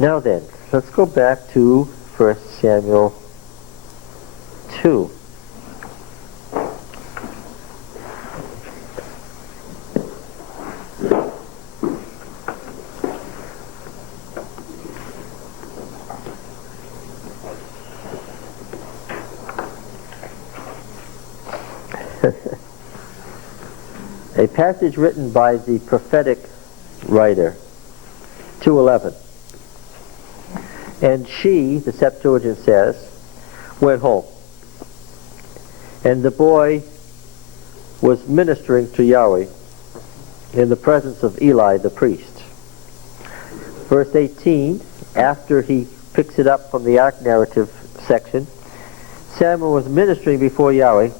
Now then, let's go back to 1 Samuel 2. A passage written by the prophetic writer, 2:11. And she, the Septuagint says, went home. And the boy was ministering to Yahweh in the presence of Eli the priest. Verse 18, after he picks it up from the Ark narrative section, Samuel was ministering before Yahweh,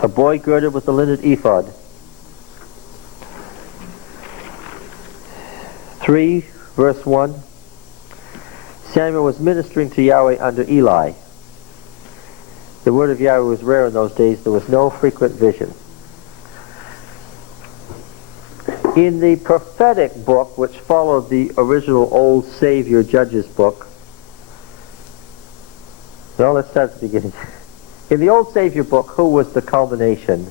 a boy girded with the linen ephod. 3, verse 1, Samuel was ministering to Yahweh under Eli. The word of Yahweh was rare in those days. There was no frequent vision. In the prophetic book, which followed the original Old Savior Judges book, well, let's start at the beginning. In the Old Savior book, who was the culmination?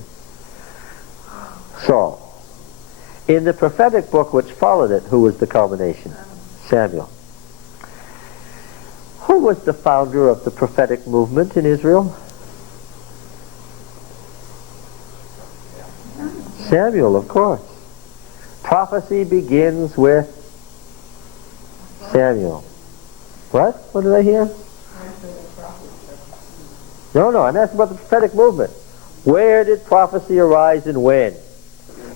Saul. In the prophetic book which followed it, who was the culmination? Samuel. Who was the founder of the prophetic movement in Israel? Samuel, of course. Prophecy begins with Samuel. What? What did I hear? No, I'm asking about the prophetic movement. Where did prophecy arise and when?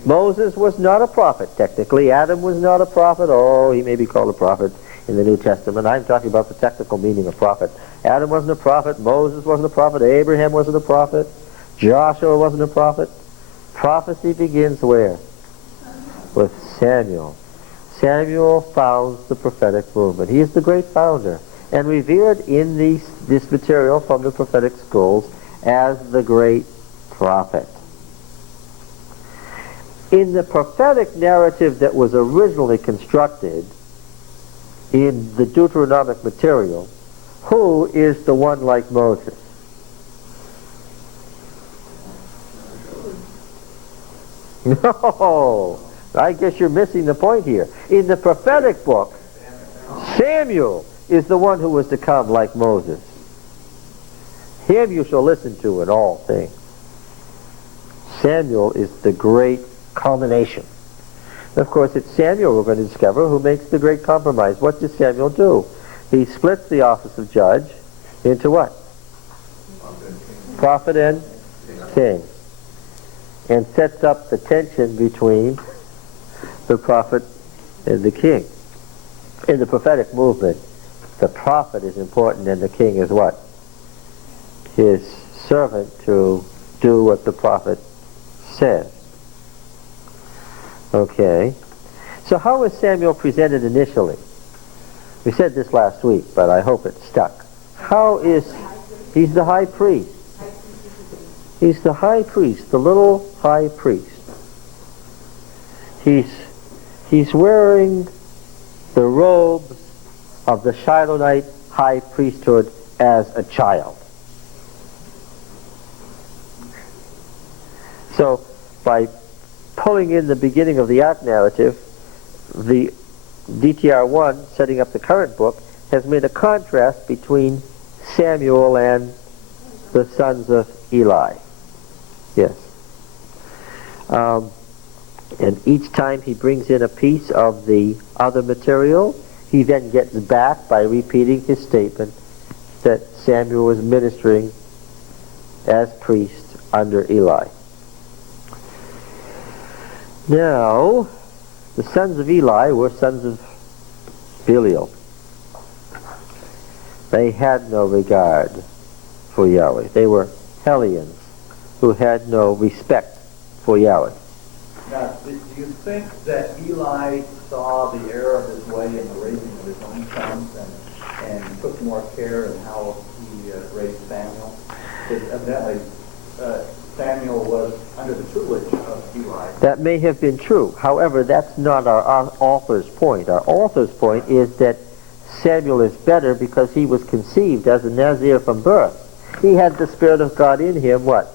Moses was not a prophet, technically. Adam was not a prophet. Oh, he may be called a prophet in the New Testament. I'm talking about the technical meaning of prophet. Adam wasn't a prophet. Moses wasn't a prophet. Abraham wasn't a prophet. Joshua wasn't a prophet. Prophecy begins where? With Samuel. Samuel founds the prophetic movement. He is the great founder and revered in this material from the prophetic schools as the great prophet. In the prophetic narrative that was originally constructed in the Deuteronomic material, who is the one like Moses? No, I guess you're missing the point here. In the prophetic book, Samuel is the one who was to come like Moses. Him you shall listen to in all things. Samuel is the great culmination. And of course, it's Samuel, we're going to discover, who makes the great compromise. What does Samuel do? He splits the office of judge into what? Prophet and king. And sets up the tension between the prophet and the king. In the prophetic movement, the prophet is important and the king is what? His servant to do what the prophet says. Okay. So how is Samuel presented initially? We said this last week, but I hope it stuck. How is... He's the high priest. He's the high priest, the little high priest. He's wearing the robes of the Shilonite high priesthood as a child. So, by pulling in the beginning of the Ark narrative, the DTR1, setting up the current book, has made a contrast between Samuel and the sons of Eli. Yes. And each time he brings in a piece of the other material, he then gets back by repeating his statement that Samuel was ministering as priest under Eli. Now, the sons of Eli were sons of Belial. They had no regard for Yahweh. They were Hellions who had no respect for Yahweh. Now, do you think that Eli saw the error of his way in the raising of his own sons and took more care in how he raised Samuel? Because evidently Samuel was under the tutelage of Eli. That may have been true. However, that's not our author's point. Our author's point is that Samuel is better because he was conceived as a Nazir from birth. He had the Spirit of God in him, what?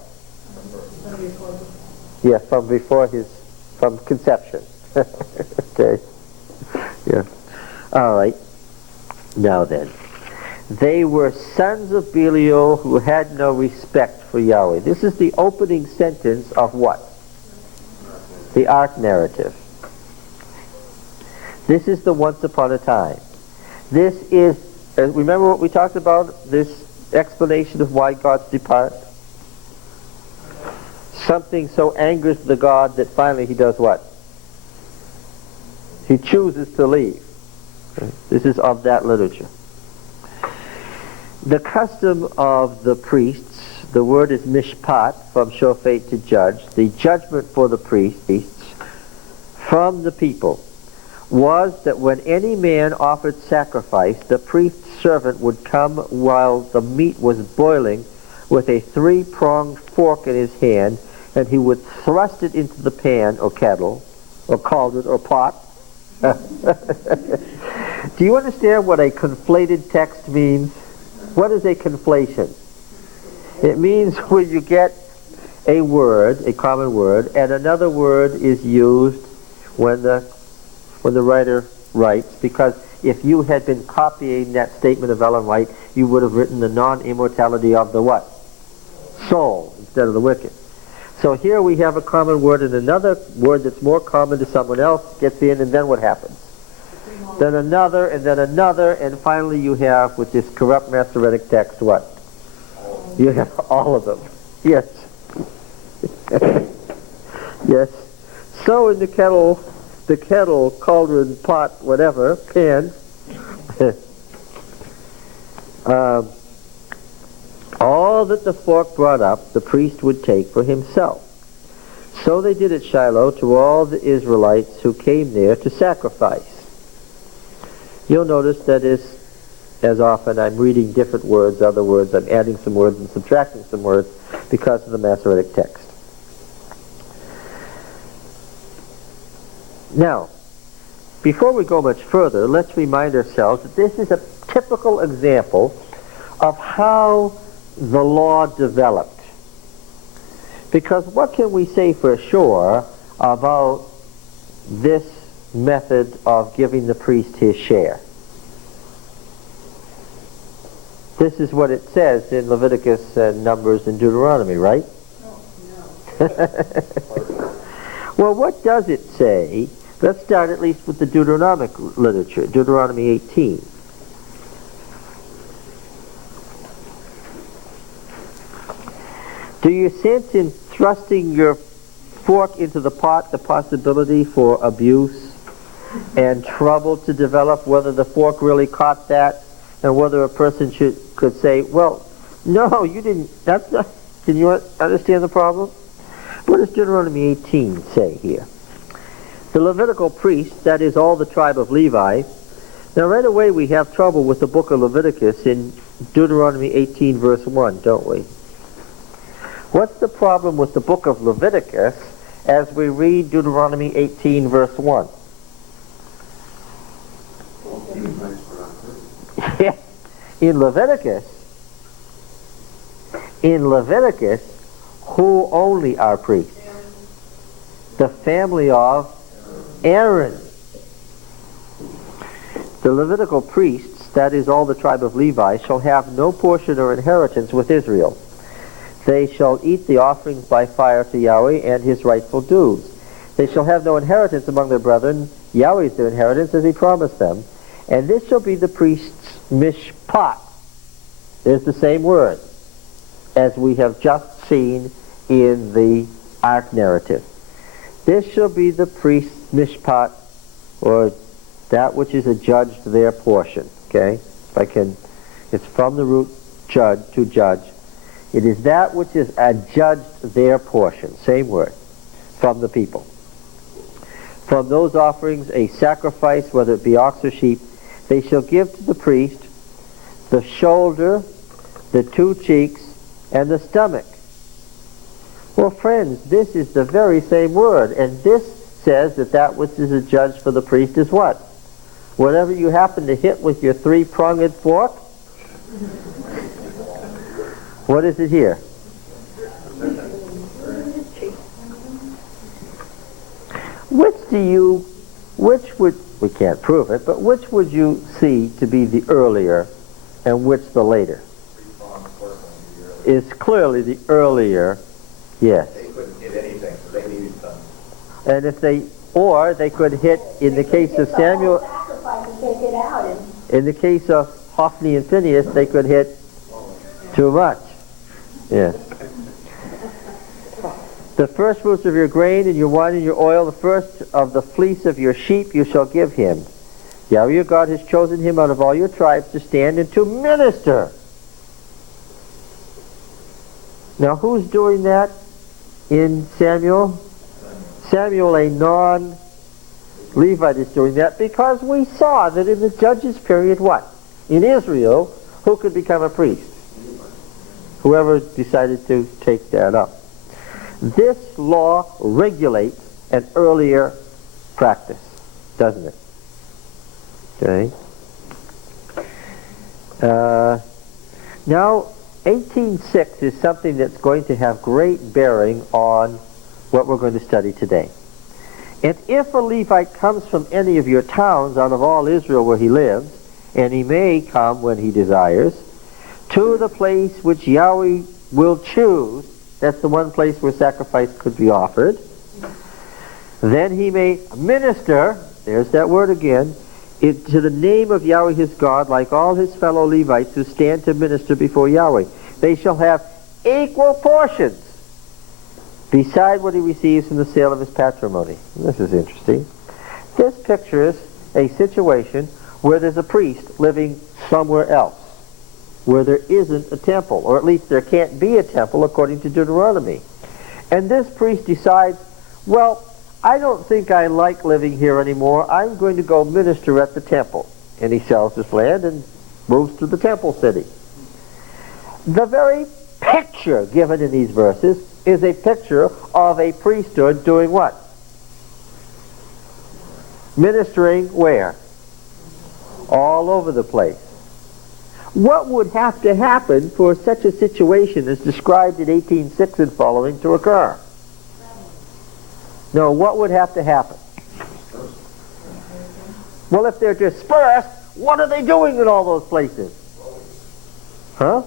Yeah, from conception. Okay. Yeah. All right. Now then. They were sons of Belial who had no respect for Yahweh. This is the opening sentence of what? The Ark narrative. This is the once upon a time. This is, remember what we talked about, this explanation of why gods depart? Something so angers the God that finally he does what? He chooses to leave. This is of that literature. The custom of the priests, the word is mishpat, from shofet to judge, the judgment for the priests from the people was that when any man offered sacrifice, the priest's servant would come while the meat was boiling with a three-pronged fork in his hand, and he would thrust it into the pan or kettle or cauldron or pot. Do you understand what a conflated text means? What is a conflation? It means when you get a word, a common word, and another word is used when the writer writes, because if you had been copying that statement of Ellen White, you would have written the non-immortality of the what? Soul, instead of the wicked. So here we have a common word, and another word that's more common to someone else gets in, and then what happens? Then another, and finally you have, with this corrupt Masoretic text, what? You have all of them. Yes. Yes. So in the kettle, cauldron, pot, whatever, pan, all that the fork brought up, the priest would take for himself. So they did at Shiloh to all the Israelites who came there to sacrifice. You'll notice that as often I'm reading different words, other words, I'm adding some words and subtracting some words because of the Masoretic text. Now, before we go much further, let's remind ourselves that this is a typical example of how the law developed. Because what can we say for sure about this method of giving the priest his share? This is what it says in Leviticus and Numbers and Deuteronomy, right? No. Well, what does it say? Let's start at least with the Deuteronomic literature, Deuteronomy 18. Do you sense in thrusting your fork into the pot the possibility for abuse and trouble to develop, whether the fork really caught that, and whether a person could say, well, no, you didn't, that's not, can you understand the problem? What does Deuteronomy 18 say here? The Levitical priests, that is all the tribe of Levi. Now right away we have trouble with the book of Leviticus in Deuteronomy 18 verse 1, don't we? What's the problem with the book of Leviticus as we read Deuteronomy 18 verse 1? Yeah. In Leviticus, who only are priests? The family of Aaron. The Levitical priests, that is all the tribe of Levi, shall have no portion or inheritance with Israel. They shall eat the offerings by fire to Yahweh and his rightful dues. They shall have no inheritance among their brethren. Yahweh is their inheritance as he promised them. And this shall be the priest's mishpat. There's the same word as we have just seen in the Ark narrative. This shall be the priest's mishpat, or that which is adjudged their portion. Okay? If I can, it's from the root judge, to judge. It is that which is adjudged their portion. Same word. From the people. From those offerings, a sacrifice, whether it be ox or sheep, they shall give to the priest the shoulder, the two cheeks, and the stomach. Well, friends, this is the very same word, and this says that that which is adjudged for the priest is what? whatever you happen to hit with your three-pronged fork. What is it here? We can't prove it, but which would you see to be the earlier and which the later? Is clearly the earlier, yes. They couldn't hit anything, so they needed some. And if they, or they could hit, in the case of Samuel, in the case of Hophni and Phineas, they could hit too much. Yes. The first fruits of your grain and your wine and your oil, the first of the fleece of your sheep you shall give him. Yahweh your God has chosen him out of all your tribes to stand and to minister. Now who's doing that in Samuel? Samuel, a non-Levite, is doing that because we saw that in the Judges period, what? In Israel, who could become a priest? Whoever decided to take that up. This law regulates an earlier practice, doesn't it? Okay. Now, 18:6 is something that's going to have great bearing on what we're going to study today. And if a Levite comes from any of your towns out of all Israel where he lives, and he may come when he desires, to the place which Yahweh will choose, that's the one place where sacrifice could be offered, then he may minister, there's that word again, to the name of Yahweh his God, like all his fellow Levites who stand to minister before Yahweh. They shall have equal portions beside what he receives from the sale of his patrimony. This is interesting. This pictures a situation where there's a priest living somewhere else, where there isn't a temple, or at least there can't be a temple according to Deuteronomy. And this priest decides, well, I don't think I like living here anymore. I'm going to go minister at the temple. And he sells his land and moves to the temple city. The very picture given in these verses is a picture of a priesthood doing what? Ministering where? All over the place. What would have to happen for such a situation as described in 18:6 and following to occur? No, what would have to happen? Well, if they're dispersed, what are they doing in all those places? Huh?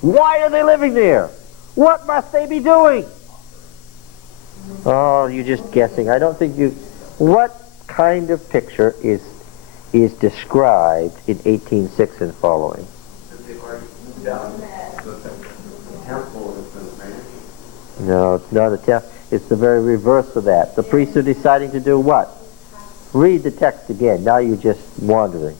Why are they living there? What must they be doing? Oh, you're just guessing. I don't think you... What kind of picture is described in 18:6 and following? No, it's not a temple. It's the very reverse of that. The priests are deciding to do what? Read the text again. Now you're just wandering.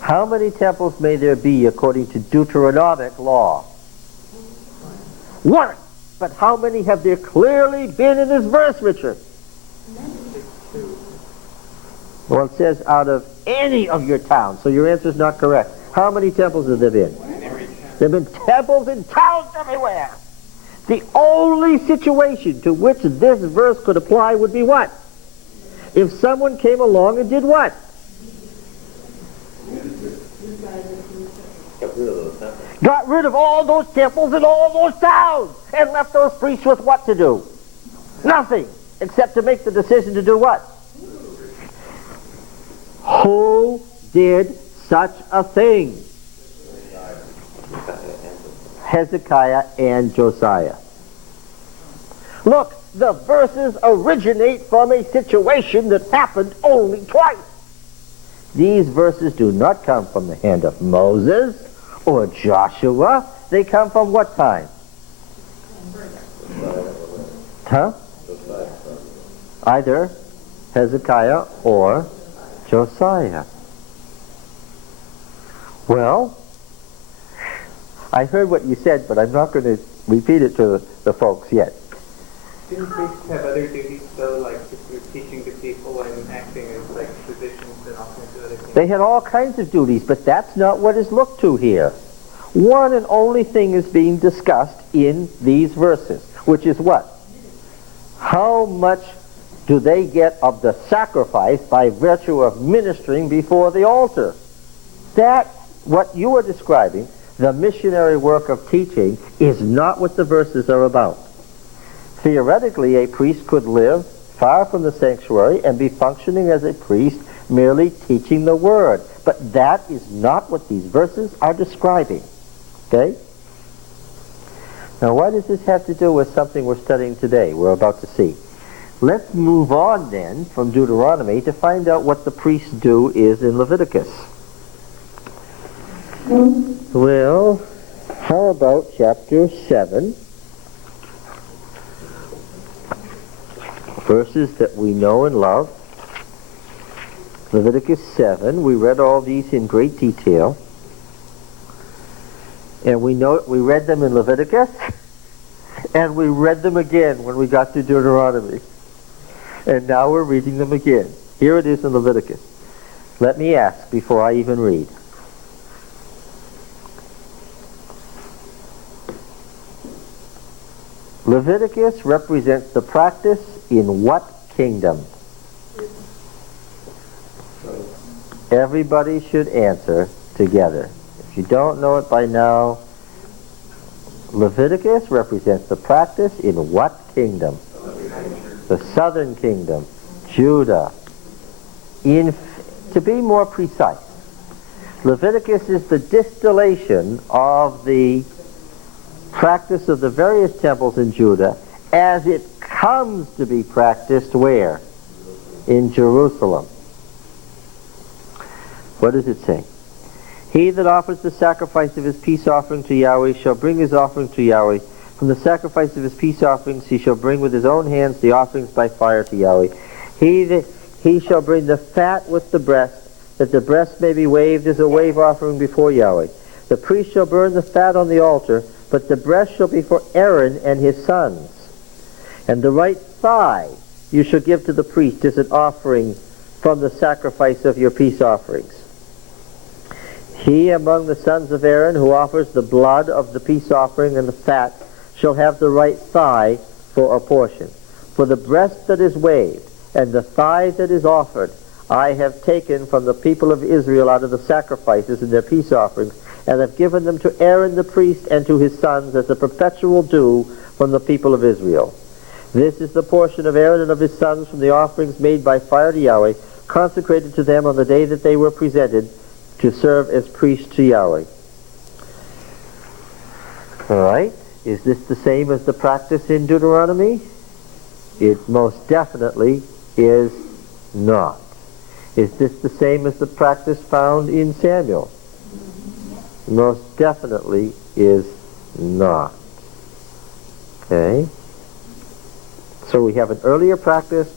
How many temples may there be according to Deuteronomic law? One. But how many have there clearly been in this verse, Richard? Well, it says out of any of your towns, so your answer is not correct. How many temples have there been? There have been temples in towns everywhere. The only situation to which this verse could apply would be what? If someone came along and did what? Got rid of all those temples in all those towns and left those priests with what to do? Nothing, except to make the decision to do what? Who did such a thing? Hezekiah and Josiah. Look, the verses originate from a situation that happened only twice. These verses do not come from the hand of Moses or Joshua. They come from what time? Huh? Either Hezekiah or Josiah. Well, I heard what you said, but I'm not going to repeat it to the folks yet. Didn't priests have other duties, though, like if you're teaching to people and acting as like physicians and all kinds of other things? They had all kinds of duties, but that's not what is looked to here. One and only thing is being discussed in these verses, which is what? How much do they get of the sacrifice by virtue of ministering before the altar. That, what you are describing, the missionary work of teaching, is not what the verses are about. Theoretically, a priest could live far from the sanctuary and be functioning as a priest, merely teaching the word. But that is not what these verses are describing. Okay? Now, what does this have to do with something we're studying today, we're about to see? Let's move on then from Deuteronomy to find out what the priests do is in Leviticus. Well, how about chapter 7? Verses that we know and love. Leviticus 7. We read all these in great detail. And we read them in Leviticus, and we read them again when we got to Deuteronomy. And now we're reading them again. Here it is in Leviticus. Let me ask before I even read. Leviticus represents the practice in what kingdom? Everybody should answer together. If you don't know it by now, Leviticus represents the practice in what kingdom? The southern kingdom, Judah. To be more precise, Leviticus is the distillation of the practice of the various temples in Judah as it comes to be practiced where? In Jerusalem. What does it say? He that offers the sacrifice of his peace offering to Yahweh shall bring his offering to Yahweh. From the sacrifice of his peace offerings he shall bring with his own hands the offerings by fire to Yahweh. He shall bring the fat with the breast, that the breast may be waved as a wave offering before Yahweh. The priest shall burn the fat on the altar, but the breast shall be for Aaron and his sons. And the right thigh you shall give to the priest as an offering from the sacrifice of your peace offerings. He among the sons of Aaron who offers the blood of the peace offering and the fat shall have the right thigh for a portion. For the breast that is waved and the thigh that is offered I have taken from the people of Israel out of the sacrifices and their peace offerings, and have given them to Aaron the priest and to his sons as a perpetual due from the people of Israel. This is the portion of Aaron and of his sons from the offerings made by fire to Yahweh, consecrated to them on the day that they were presented to serve as priests to Yahweh. All right. Is this the same as the practice in Deuteronomy? It most definitely is not. Is this the same as the practice found in Samuel? Most definitely is not. Okay? So we have an earlier practice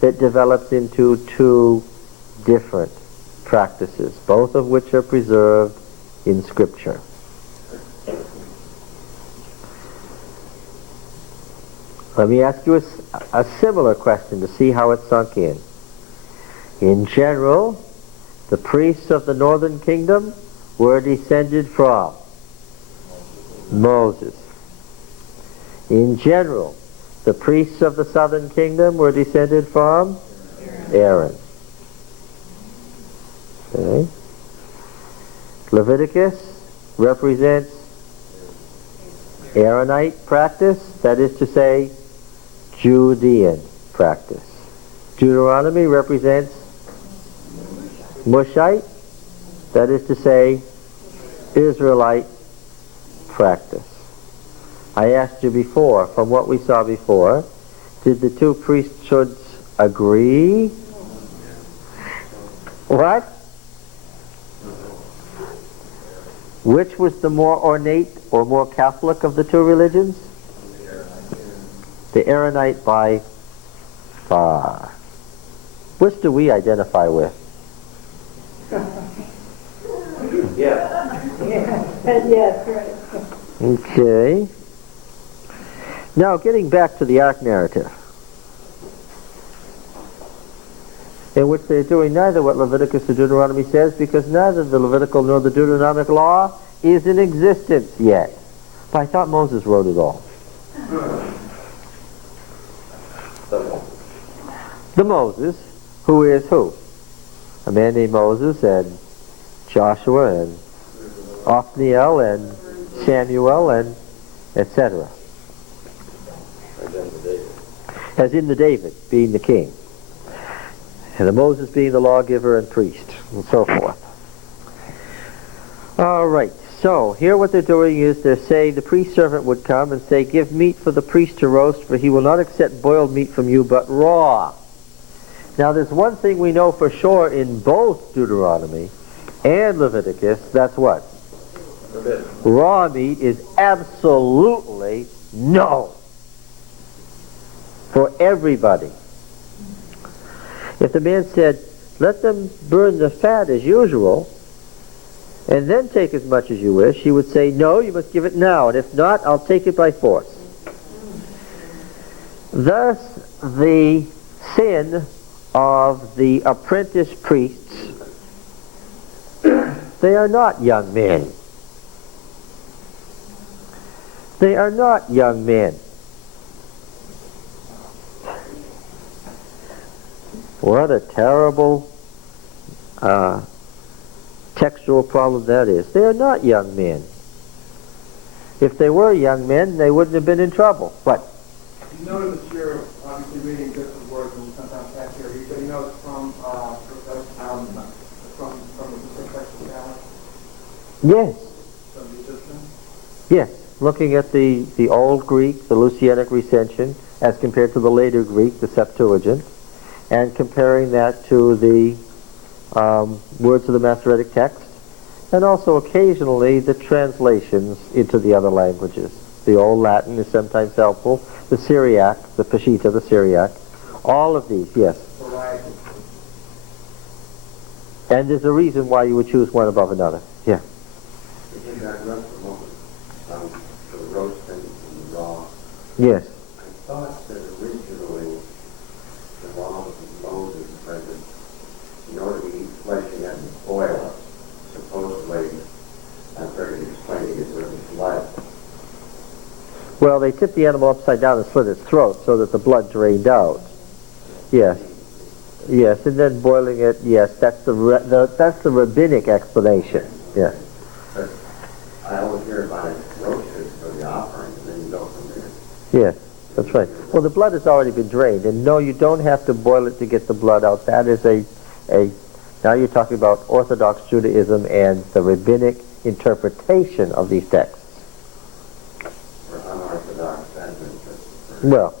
that develops into two different practices, both of which are preserved in Scripture. Let me ask you a similar question to see how it sunk in. In general, the priests of the northern kingdom were descended from Moses. In general, the priests of the southern kingdom were descended from Aaron. Okay. Leviticus represents Aaronite practice, that is to say, Judean practice. Deuteronomy represents Mushite, that is to say, Israelite practice. I asked you before, from what we saw before, did the two priesthoods agree? What? Which was the more ornate or more Catholic of the two religions? The Aaronite by far. Which do we identify with? Yes, right. Okay. Now, getting back to the Ark narrative, in which they're doing neither what Leviticus or Deuteronomy says, because neither the Levitical nor the Deuteronomic law is in existence yet. But I thought Moses wrote it all. the Moses, who is who? A man named Moses and Joshua and Othniel and Samuel and etc. As in the David, being the king. And the Moses being the lawgiver and priest, and so forth. All right, so here what they're doing is they're saying the priest servant would come and say, give meat for the priest to roast, for he will not accept boiled meat from you, but raw. Now there's one thing we know for sure in both Deuteronomy and Leviticus, that's what? Raw meat is absolutely no. For everybody. If the man said, let them burn the fat as usual, and then take as much as you wish, he would say, no, you must give it now, and if not, I'll take it by force. Thus, the sin of the apprentice priests, they are not young men. They are not young men. What a terrible textual problem that is. They are not young men. If they were young men, they wouldn't have been in trouble. What? You notice that you're obviously reading different words and sometimes can't hear you, but you know it's from the perspective of balance? Yes. From the Egyptian? Yes. Looking at the Old Greek, the Lucianic recension, as compared to the later Greek, the Septuagint, and comparing that to the words of the Masoretic text, and also occasionally the translations into the other languages. The Old Latin is sometimes helpful, the Syriac, the Peshitta, the Syriac, all of these, yes. And there's a reason why you would choose one above another. Yeah. In that rest a moment, the roast and the raw, Yes. I thought that originally the law of Moses said that in order to eat flesh you had to boil it. Supposedly, I'm very explaining it with the blood. Well, they tipped the animal upside down and slit its throat so that the blood drained out. Yes. Yes, and then boiling it, yes, that's that's the rabbinic explanation. Yes. But I always hear about it roasted for the offering, and then you go from there. Yes, that's right. Well, the blood has already been drained, and no, you don't have to boil it to get the blood out. That is now you're talking about Orthodox Judaism and the rabbinic interpretation of these texts. For unorthodox Adventists. Well,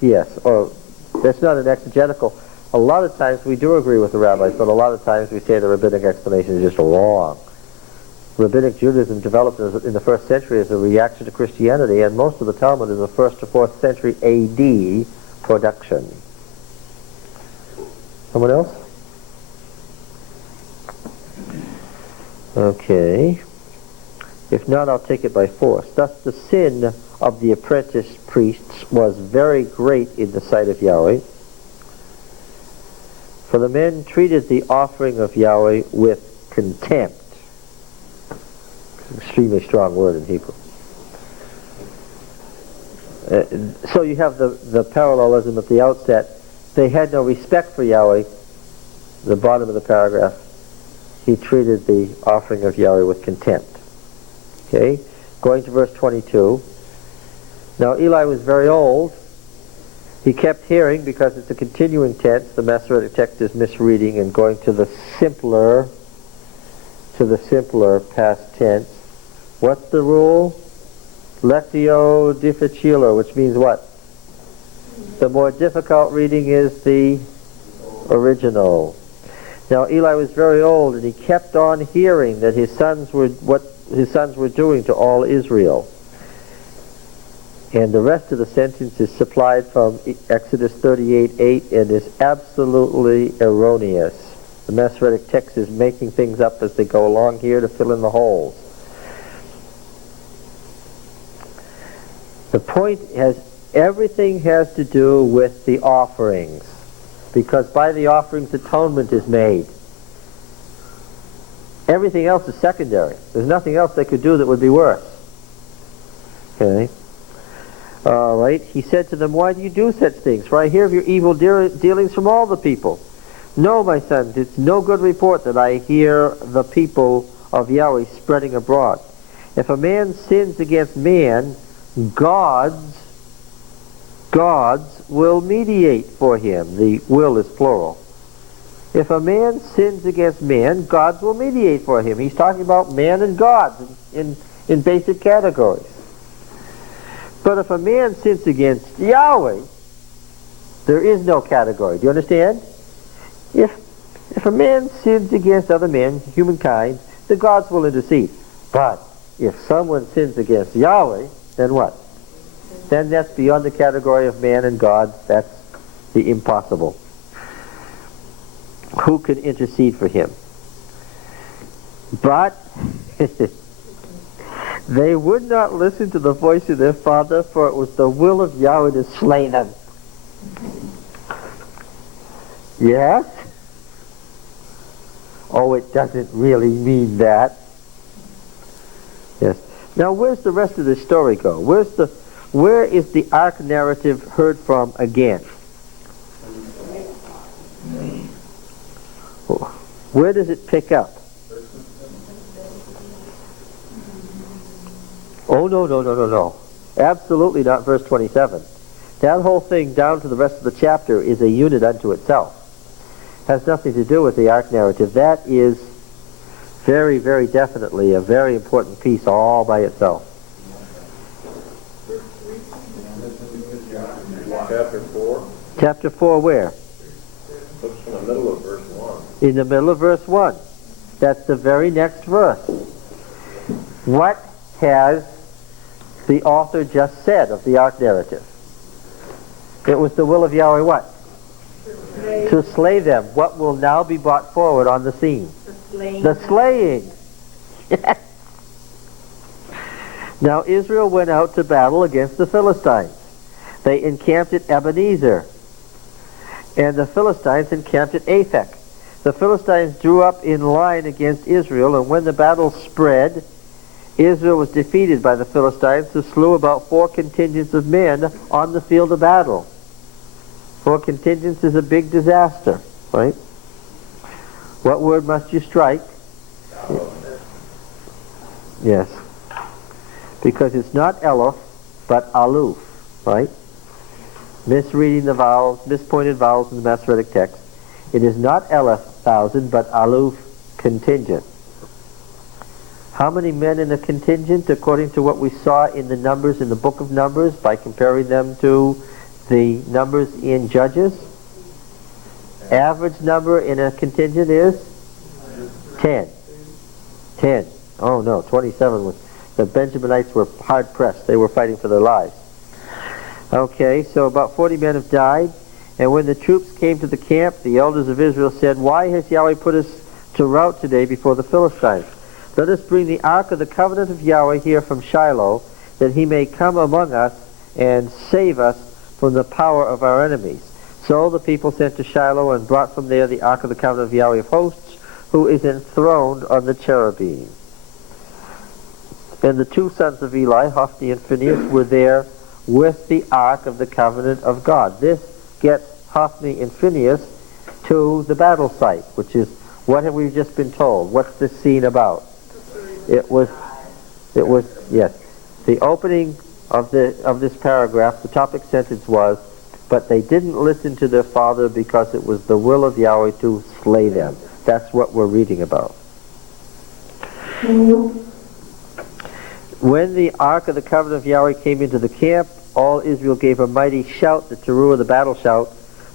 yes, or that's not an exegetical. A lot of times we do agree with the rabbis, but a lot of times we say the rabbinic explanation is just wrong. Rabbinic Judaism developed in the first century as a reaction to Christianity, and most of the Talmud is a 1st to 4th century AD production. Someone else? Okay. If not, I'll take it by force. Thus the sin of the apprentice priests was very great in the sight of Yahweh. For the men treated the offering of Yahweh with contempt. Extremely strong word in Hebrew. So you have the parallelism at the outset. They had no respect for Yahweh. The bottom of the paragraph, he treated the offering of Yahweh with contempt. Okay, going to verse 22. Now Eli was very old. He kept hearing, because it's a continuing tense, the Masoretic text is misreading and going to the simpler past tense. What's the rule? Lectio difficile, which means what? The more difficult reading is the original. Now Eli was very old, and he kept on hearing that his sons were doing to all Israel. And the rest of the sentence is supplied from Exodus 38:8 and is absolutely erroneous. The Masoretic text is making things up as they go along here to fill in the holes. The point has, everything has to do with the offerings, because by the offerings atonement is made. Everything else is secondary. There's nothing else they could do that would be worse. Okay? All right. He said to them, why do you do such things? For I hear of your evil dealings from all the people. No, my sons, it's no good report that I hear the people of Yahweh spreading abroad. If a man sins against man, gods will mediate for him. The will is plural. If a man sins against man, gods will mediate for him. He's talking about man and gods in basic categories. But if a man sins against Yahweh, there is no category. Do you understand? If a man sins against other men, humankind, the gods will intercede. But if someone sins against Yahweh, then what? Then that's beyond the category of man and God. That's the impossible. Who could intercede for him? But they would not listen to the voice of their father, for it was the will of Yahweh to slay them. Yes? Oh, it doesn't really mean that. Yes. Now, where's the rest of the story go? Where is the ark narrative heard from again? Where does it pick up? Oh, no. Absolutely not verse 27. That whole thing down to the rest of the chapter is a unit unto itself. Has nothing to do with the ark narrative. That is very, very definitely a very important piece all by itself. Chapter 4. Chapter 4 where? Looks in the middle of verse 1. In the middle of verse 1. That's the very next verse. What has the author just said of the ark narrative? It was the will of Yahweh what? To slay them. What will now be brought forward on the scene? The slaying. Now Israel went out to battle against the Philistines. They encamped at Ebenezer, and the Philistines encamped at Aphek. The Philistines drew up in line against Israel, and when the battle spread, Israel was defeated by the Philistines, who slew about 4 contingents of men on the field of battle. 4 contingents is a big disaster, right? What word must you strike? Yes. Because it's not Eloth, but Aluf, right? Misreading the vowels, mispointed vowels in the Masoretic text. It is not Eloth 1,000, but Aluf contingent. How many men in a contingent, according to what we saw in the Numbers, in the book of Numbers, by comparing them to the numbers in Judges? Average number in a contingent is 10. 10. Oh no, 27 was. The Benjaminites were hard pressed. They were fighting for their lives. Okay, so about 40 men have died. And when the troops came to the camp, the elders of Israel said, why has Yahweh put us to rout today before the Philistines? Let us bring the ark of the covenant of Yahweh here from Shiloh, that he may come among us and save us from the power of our enemies. So the people sent to Shiloh and brought from there the ark of the covenant of Yahweh of hosts, who is enthroned on the cherubim. And the 2 sons of Eli, Hophni and Phinehas, were there with the ark of the covenant of God. This gets Hophni and Phinehas to the battle site, which is, what have we just been told? What's this scene about? It was, yes. The opening of this paragraph, the topic sentence was, but they didn't listen to their father because it was the will of Yahweh to slay them. That's what we're reading about. When the ark of the covenant of Yahweh came into the camp, all Israel gave a mighty shout, the teruah, the battle shout,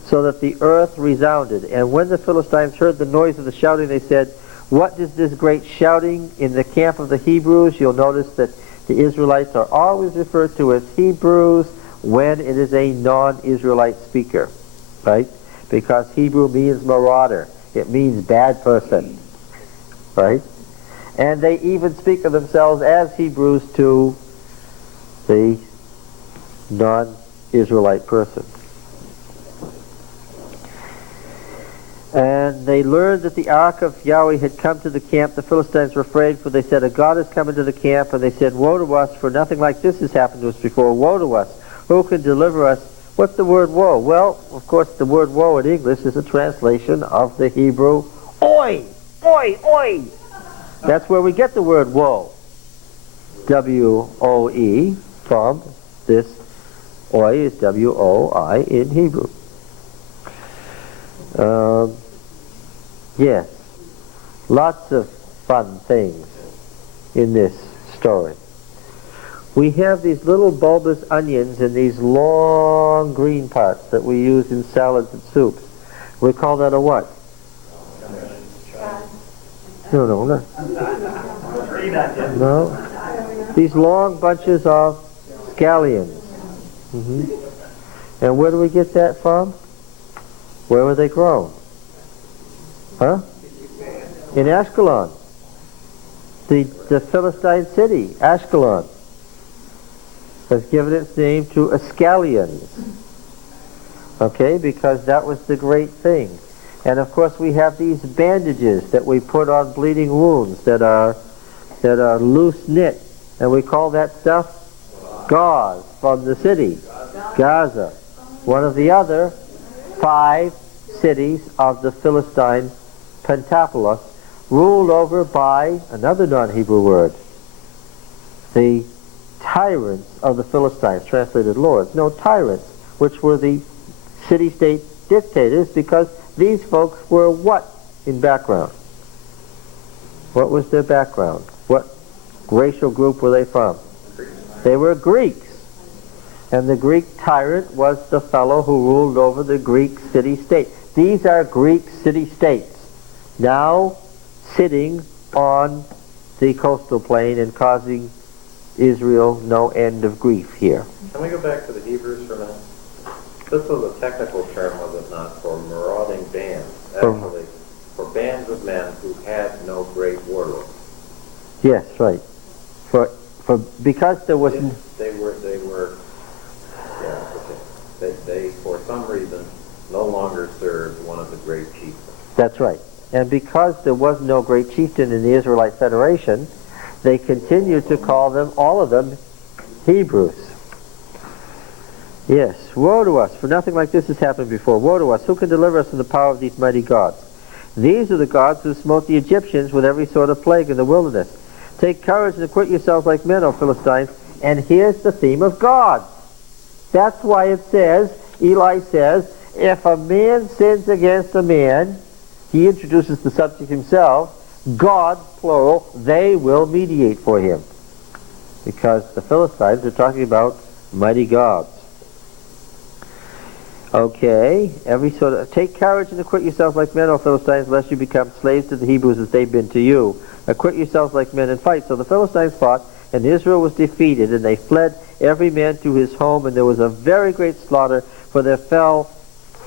so that the earth resounded. And when the Philistines heard the noise of the shouting, they said, what is this great shouting in the camp of the Hebrews? You'll notice that the Israelites are always referred to as Hebrews when it is a non-Israelite speaker, right? Because Hebrew means marauder. It means bad person, right? And they even speak of themselves as Hebrews to the non-Israelite person. And they learned that the ark of Yahweh had come to the camp. The Philistines were afraid, for they said, a God has come into the camp. And they said, woe to us, for nothing like this has happened to us before. Woe to us, Who can deliver us? What's the word woe? Well, of course, the word woe in English is a translation of the Hebrew oi, oi, oi. That's where we get the word woe. W-O-E from this oi is W-O-I in Hebrew. Yes, lots of fun things in this story. We have these little bulbous onions and these long green parts that we use in salads and soups. We call that a what? No. No. These long bunches of scallions. And where do we get that from? Where were they grown? Huh? In Ashkelon. The Philistine city, Ashkelon, has given its name to scallions. Okay, because that was the great thing. And of course we have these bandages that we put on bleeding wounds that are loose knit, and we call that stuff gauze from the city, Gaza, one of the other 5 cities of the Philistine Pentapolis, ruled over by another non-Hebrew word, the tyrants of the Philistines, translated lords. No, tyrants, which were the city-state dictators, because these folks were what in background? What was their background? What racial group were they from? They were Greeks. And the Greek tyrant was the fellow who ruled over the Greek city-state. These are Greek city-states, now sitting on the coastal plain and causing Israel no end of grief here. Can we go back to the Hebrews for a minute? This was a technical term, was it not, for marauding bands, actually, for bands of men who had no great warlord. Yes, right. Because there was... They for some reason no longer served one of the great chiefs. That's right. And because there was no great chieftain in the Israelite Federation, they continued to call them, all of them, Hebrews. Yes, woe to us, for nothing like this has happened before. Woe to us, who can deliver us from the power of these mighty gods? These are the gods who smote the Egyptians with every sort of plague in the wilderness. Take courage and acquit yourselves like men, O Philistines. And here's the theme of God. That's why it says, Eli says, if a man sins against a man, he introduces the subject himself, God, plural, they will mediate for him. Because the Philistines are talking about mighty gods. Okay, take courage and acquit yourselves like men, O Philistines, lest you become slaves to the Hebrews as they've been to you. Acquit yourselves like men and fight. So the Philistines fought, and Israel was defeated, and they fled every man to his home, and there was a very great slaughter, for there fell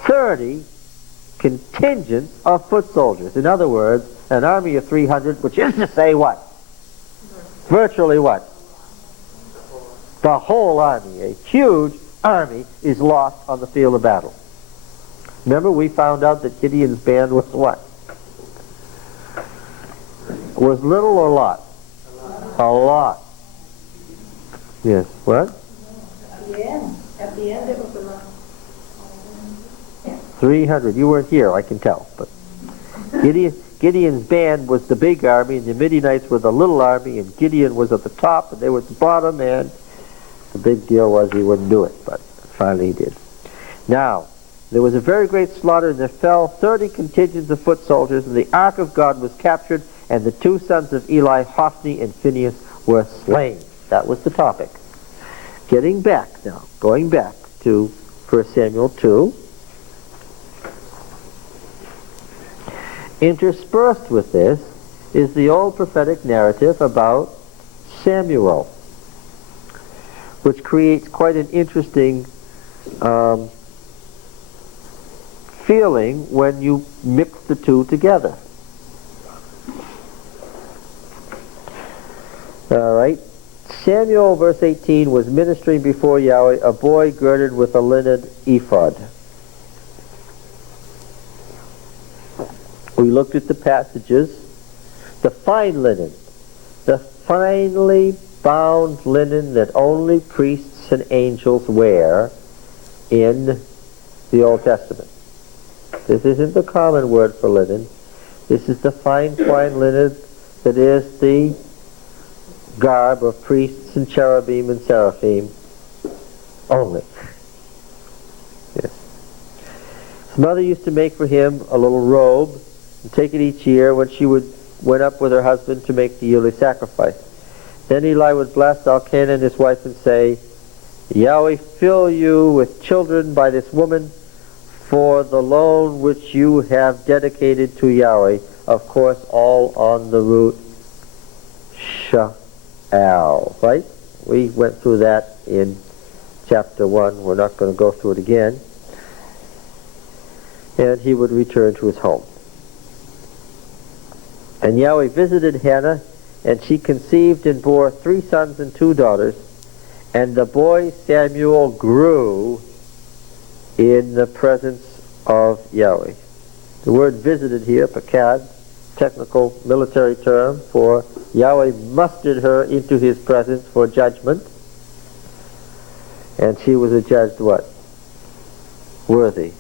30 contingents of foot soldiers. In other words, an army of 300, which is to say what? Virtually what? The whole army, a huge army, is lost on the field of battle. Remember, we found out that Gideon's band was what? Was little or lot? A lot. Yes. What? At the end it was a lot. 300. You weren't here, I can tell. But Gideon's band was the big army, and the Midianites were the little army, and Gideon was at the top, and they were at the bottom, and the big deal was he wouldn't do it, but finally he did. Now, there was a very great slaughter, and there fell 30 contingents of foot soldiers, and the ark of God was captured, and the 2 sons of Eli, Hophni and Phinehas, were slain. That was the topic. Getting back now, going back to 1 Samuel 2. Interspersed with this is the old prophetic narrative about Samuel, which creates quite an interesting feeling when you mix the two together. All right. Samuel, verse 18, was ministering before Yahweh, a boy girded with a linen ephod. We looked at the passages. The fine linen, the finely bound linen that only priests priests and angels wear in the Old Testament. This isn't the common word for linen. This is the fine twined linen that is the garb of priests and cherubim and seraphim only. Yes. His mother used to make for him a little robe and take it each year when she went up with her husband to make the yearly sacrifice. Then Eli would bless Elkanah and his wife and say, Yahweh fill you with children by this woman for the loan which you have dedicated to Yahweh. Of course, all on the root Sha'al, right? We went through that in chapter 1. We're not going to go through it again. And he would return to his home. And Yahweh visited Hannah, and she conceived and bore 3 sons and 2 daughters. And the boy Samuel grew in the presence of Yahweh. The word visited here, pakad, technical military term for Yahweh mustered her into his presence for judgment. And she was adjudged what? Worthy.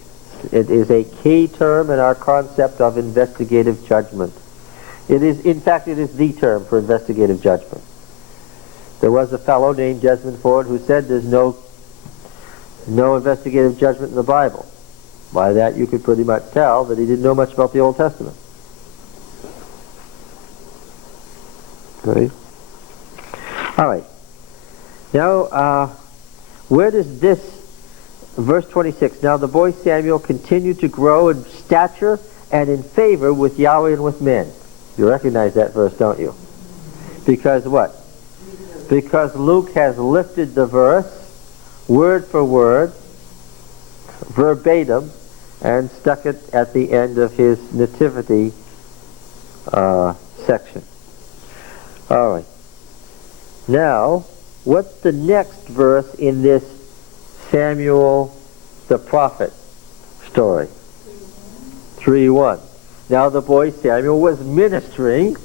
It is a key term in our concept of investigative judgment. It is, in fact, it is the term for investigative judgment. There was a fellow named Desmond Ford who said there's no investigative judgment in the Bible. By that you could pretty much tell that he didn't know much about the Old Testament. Okay. All right. Now, where does this, verse 26, now the boy Samuel continued to grow in stature and in favor with Yahweh and with men. You recognize that verse, don't you? Because what? Because Luke has lifted the verse, word for word, verbatim, and stuck it at the end of his nativity section. All right. Now, what's the next verse in this Samuel the prophet story? 3:1. Now the boy Samuel was ministering.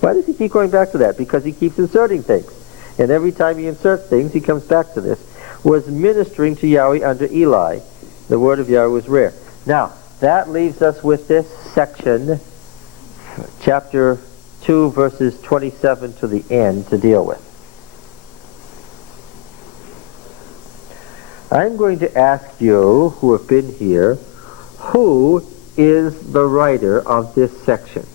Why does he keep going back to that? Because he keeps inserting things. And every time he inserts things, he comes back to this. Was ministering to Yahweh under Eli. The word of Yahweh was rare. Now, that leaves us with this section, chapter 2, verses 27 to the end, to deal with. I'm going to ask you, who have been here, who is the writer of this section?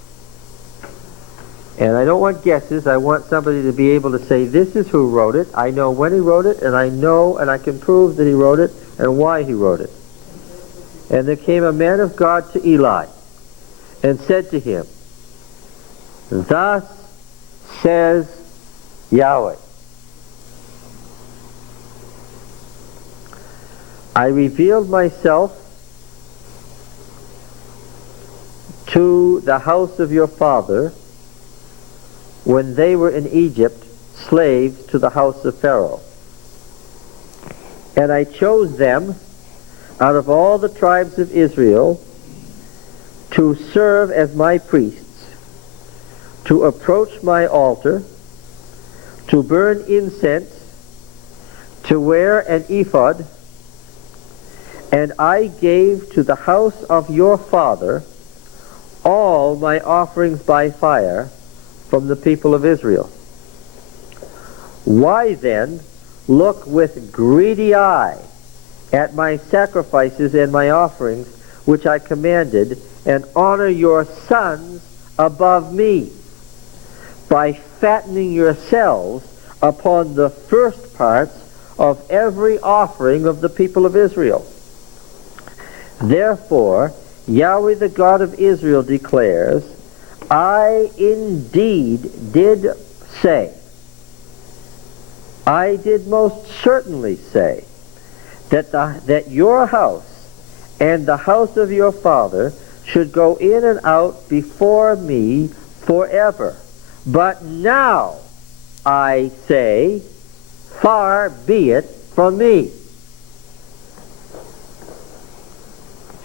And I don't want guesses. I want somebody to be able to say, this is who wrote it. I know when he wrote it, and I know and I can prove that he wrote it and why he wrote it. And there came a man of God to Eli and said to him, thus says Yahweh, I revealed myself to the house of your father when they were in Egypt, slaves to the house of Pharaoh. And I chose them out of all the tribes of Israel to serve as my priests, to approach my altar, to burn incense, to wear an ephod, and I gave to the house of your father all my offerings by fire from the people of Israel. Why then look with greedy eye at my sacrifices and my offerings which I commanded, and honor your sons above me by fattening yourselves upon the first parts of every offering of the people of Israel? Therefore Yahweh the God of Israel declares, I indeed did say, I did most certainly say, that your house and the house of your father should go in and out before me forever. But now I say, far be it from me.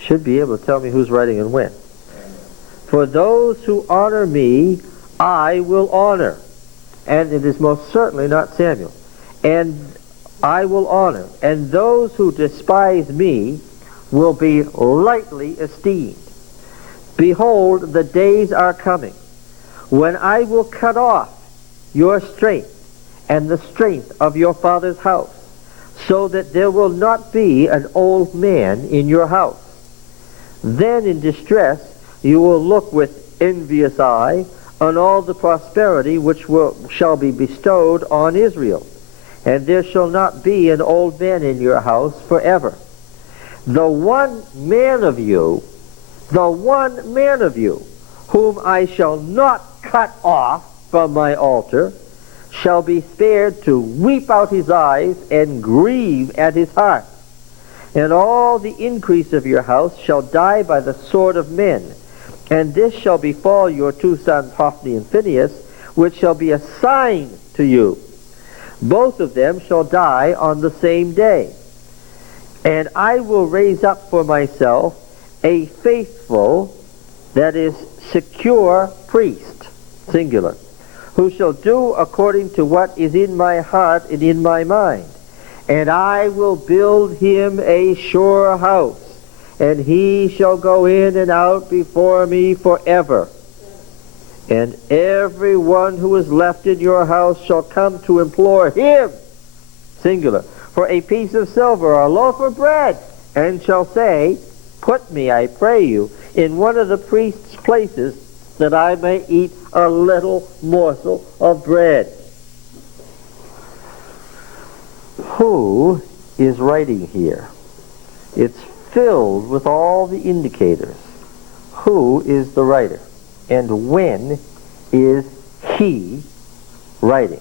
Should be able to tell me who's writing and when. For those who honor me, I will honor. And it is most certainly not Samuel. And I will honor, and those who despise me will be lightly esteemed. Behold, the days are coming when I will cut off your strength and the strength of your father's house, so that there will not be an old man in your house. Then in distress you will look with envious eye on all the prosperity which shall be bestowed on Israel, and there shall not be an old man in your house forever. The one man of you, whom I shall not cut off from my altar, shall be spared to weep out his eyes and grieve at his heart. And all the increase of your house shall die by the sword of men. And this shall befall your two sons Hophni and Phinehas, which shall be a sign to you. Both of them shall die on the same day. And I will raise up for myself a faithful, that is, secure priest, singular, who shall do according to what is in my heart and in my mind. And I will build him a sure house, and he shall go in and out before me forever. And every one who is left in your house shall come to implore him, singular, for a piece of silver or a loaf of bread, and shall say, put me, I pray you, in one of the priest's places, that I may eat a little morsel of bread. Who is writing here? It's filled with all the indicators. Who is the writer? And when is he writing?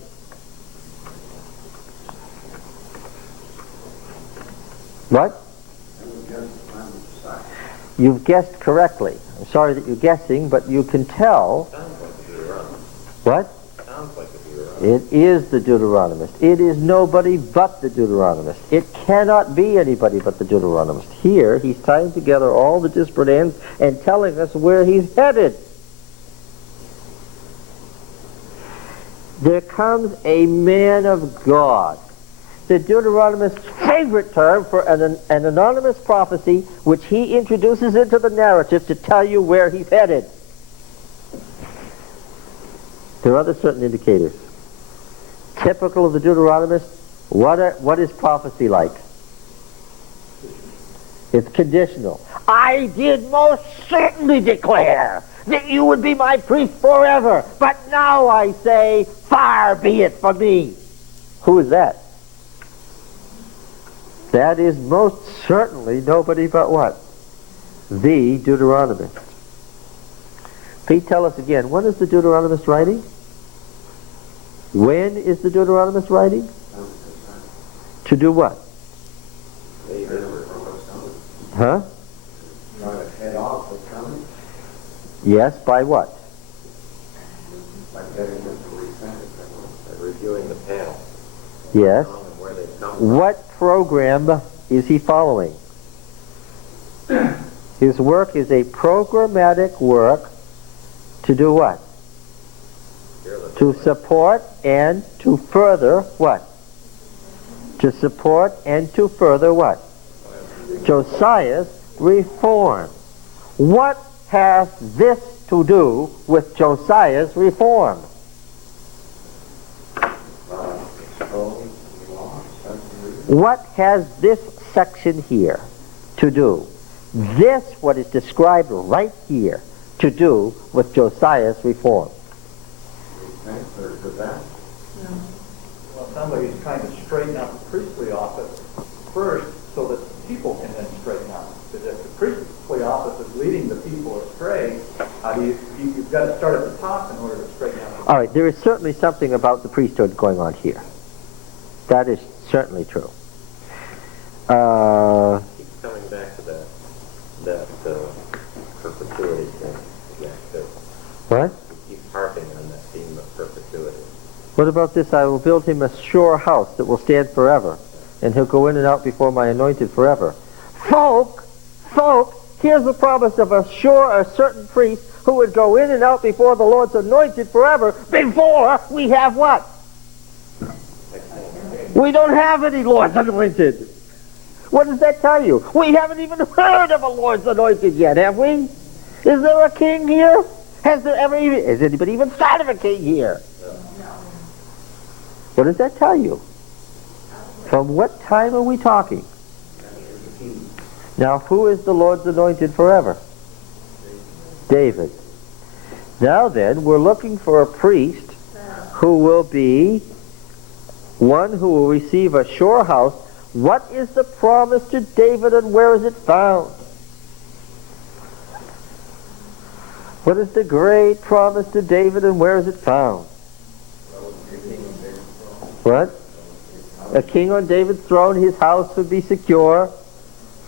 What? You've guessed correctly. I'm sorry that you're guessing, but you can tell. Sounds like the Deuteronomist. What? Sounds like the Deuteronomist. It is the Deuteronomist. It is nobody but the Deuteronomist. It cannot be anybody but the Deuteronomist. Here, he's tying together all the disparate ends and telling us where he's headed. There comes a man of God. The Deuteronomist's favorite term for an anonymous prophecy, which he introduces into the narrative to tell you where he's headed. There are other certain indicators. Typical of the Deuteronomist, what is prophecy like? It's conditional. I did most certainly declare that you would be my priest forever, but now I say, far be it from me. Who is that? That is most certainly nobody but what? The Deuteronomist. Pete, tell us again, when is the Deuteronomist writing? When is the Deuteronomist writing? To do what? Huh? Head off what's coming. Yes, by what? By getting them to repent. By reviewing the past. Yes. And where they've come from. What program is he following? His work is a programmatic work to do what? To support and to further what? To support and to further what? Josiah's reform. What has this to do with Josiah's reform? What has this section here to do? This, what is described right here, to do with Josiah's reform? Well, it sounds like he's trying to straighten out the priestly office first so that the people can then straighten out. Because if the priestly office is leading the people astray, you've got to start at the top in order to straighten out. All right, there is certainly something about the priesthood going on here. That is certainly true. Keeps coming back to that perpetuity thing. Yeah, What? he keeps harping on that theme of perpetuity. What about this? I will build him a sure house that will stand forever, and he'll go in and out before my anointed forever. Folk, here's the promise of a certain priest who would go in and out before the Lord's anointed forever before we have what? We don't have any Lord's anointed. What does that tell you? We haven't even heard of a Lord's anointed yet, have we? Is there a king here? Has anybody even thought of a king here? What does that tell you? From what time are we talking? Now, who is the Lord's anointed forever? David. Now then, we're looking for a priest who will be one who will receive a sure house. What is the promise to David and where is it found? What is the great promise to David and where is it found? What? A king on David's throne, his house would be secure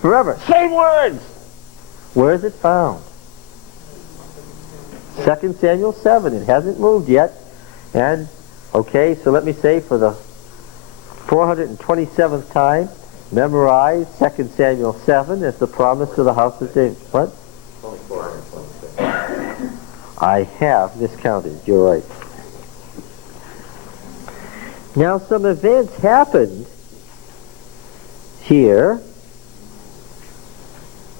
forever. Same words! Where is it found? 2 Samuel 7. It hasn't moved yet. And, okay, so let me say for the 427th time, memorize 2 Samuel 7 as the promise to the house of David. What? Only 426. I have miscounted. You're right. Now some events happened here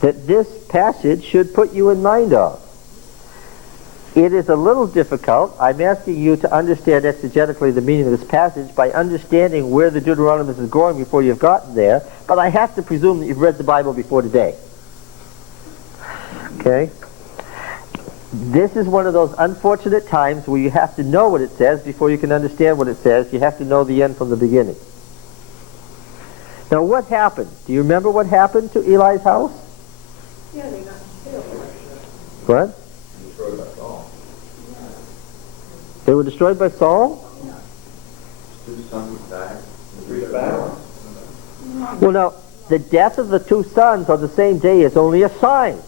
that this passage should put you in mind of. It is a little difficult. I'm asking you to understand exegetically the meaning of this passage by understanding where the Deuteronomist is going before you've gotten there, but I have to presume that you've read the Bible before today. Okay? This is one of those unfortunate times where you have to know what it says before you can understand what it says. You have to know the end from the beginning. Now what happened? Do you remember what happened to Eli's house? Yeah, they got killed. What? Destroyed by Saul. They were destroyed by Saul? Two sons died. Three battles. Well now, the death of the two sons on the same day is only a sign.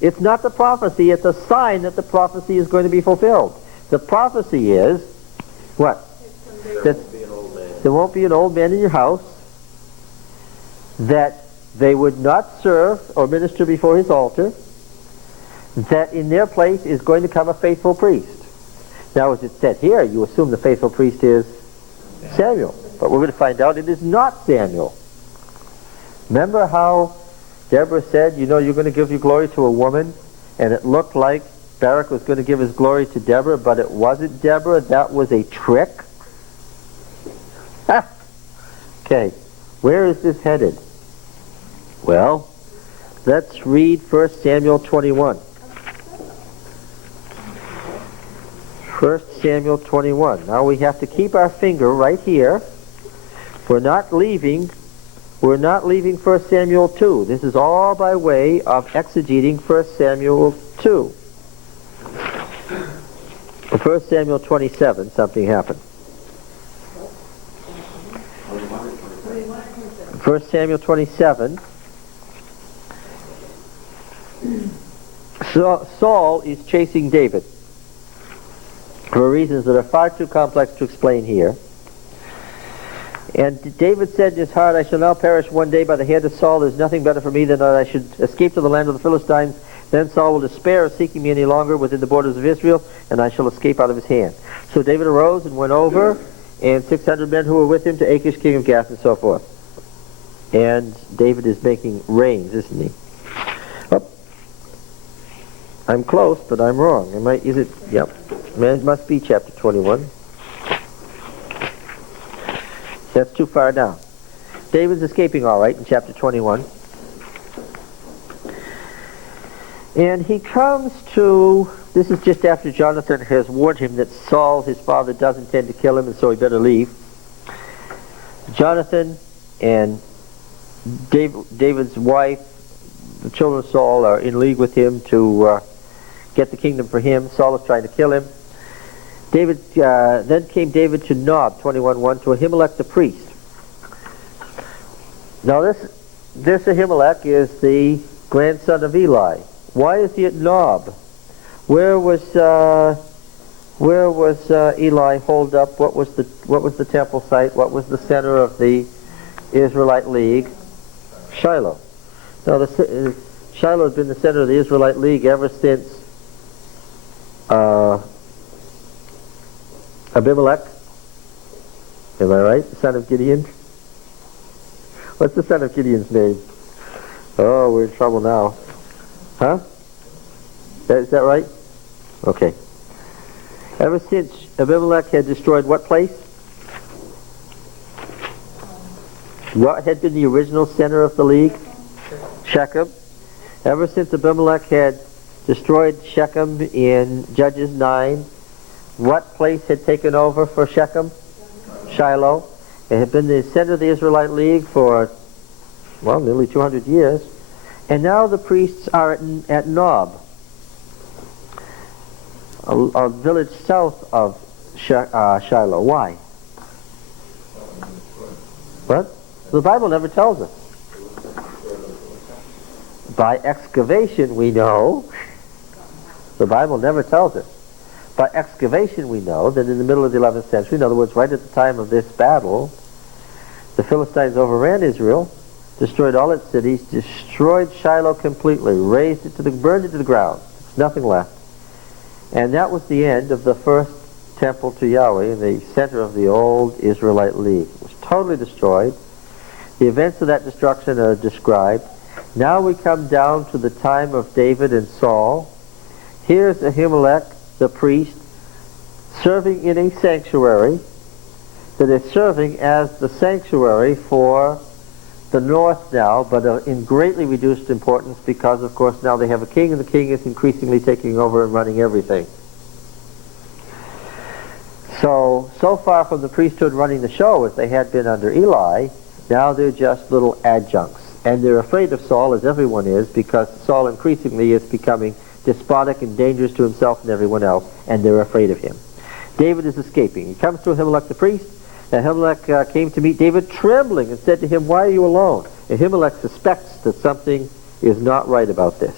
It's not the prophecy, it's a sign that the prophecy is going to be fulfilled. The prophecy is, what? There won't be an old man. There won't be an old man in your house, that they would not serve or minister before his altar, that in their place is going to come a faithful priest. Now as it said here, you assume the faithful priest is Samuel, but we're going to find out it is not Samuel. Remember how Deborah said, you know, you're going to give your glory to a woman, and it looked like Barak was going to give his glory to Deborah, but it wasn't Deborah, that was a trick? Okay, where is this headed? Well, let's read 1 Samuel 21. 1 Samuel 21. Now we have to keep our finger right here. We're not leaving 1 Samuel 2. This is all by way of exegeting 1 Samuel 2. In 1 Samuel 27, something happened. 1 Samuel 27, Saul is chasing David for reasons that are far too complex to explain here. And David said in his heart, I shall now perish one day by the hand of Saul. There's nothing better for me than that I should escape to the land of the Philistines. Then Saul will despair of seeking me any longer within the borders of Israel, and I shall escape out of his hand. So David arose and went over, and 600 men who were with him to Achish, king of Gath, and so forth. And David is making reigns, isn't he? Oh, I'm close, but I'm wrong. Is it? Yep. It must be chapter 21. That's too far down. David's escaping all right in chapter 21. And he comes to, this is just after Jonathan has warned him that Saul, his father, does intend to kill him, and so he better leave. Jonathan and David's wife, the children of Saul, are in league with him to get the kingdom for him. Saul is trying to kill him. Then came David to Nob, 21:1, to Ahimelech the priest. Now this Ahimelech is the grandson of Eli. Why is he at Nob? Where was Eli holed up? What was the temple site? What was the center of the Israelite League? Shiloh. Now Shiloh has been the center of the Israelite League ever since Abimelech, am I right? The son of Gideon, What's the son of Gideon's name? Oh, we're in trouble now. Huh? Is that right? Okay. Ever since Abimelech had destroyed what place? What had been the original center of the league? Shechem. Ever since Abimelech had destroyed Shechem in Judges 9, what place had taken over for Shechem? Shiloh. It had been the center of the Israelite League for, well, nearly 200 years. And now the priests are at Nob, a village south of Shiloh. Why? What? The Bible never tells us. By excavation we know. The Bible never tells us. By excavation we know that in the middle of the 11th century, in other words, right at the time of this battle, the Philistines overran Israel, destroyed all its cities, destroyed Shiloh completely, razed it burned it to the ground. There's nothing left. And that was the end of the first temple to Yahweh in the center of the old Israelite League. It was totally destroyed. The events of that destruction are described. Now we come down to the time of David and Saul. Here's Ahimelech, the priest, serving in a sanctuary that is serving as the sanctuary for the north now, but in greatly reduced importance because, of course, now they have a king, and the king is increasingly taking over and running everything. So far from the priesthood running the show as they had been under Eli, now they're just little adjuncts. And they're afraid of Saul, as everyone is, because Saul increasingly is becoming despotic and dangerous to himself and everyone else, and they're afraid of him. David is escaping. He comes to Ahimelech the priest. Ahimelech came to meet David trembling and said to him, "Why are you alone?" Ahimelech suspects that something is not right about this.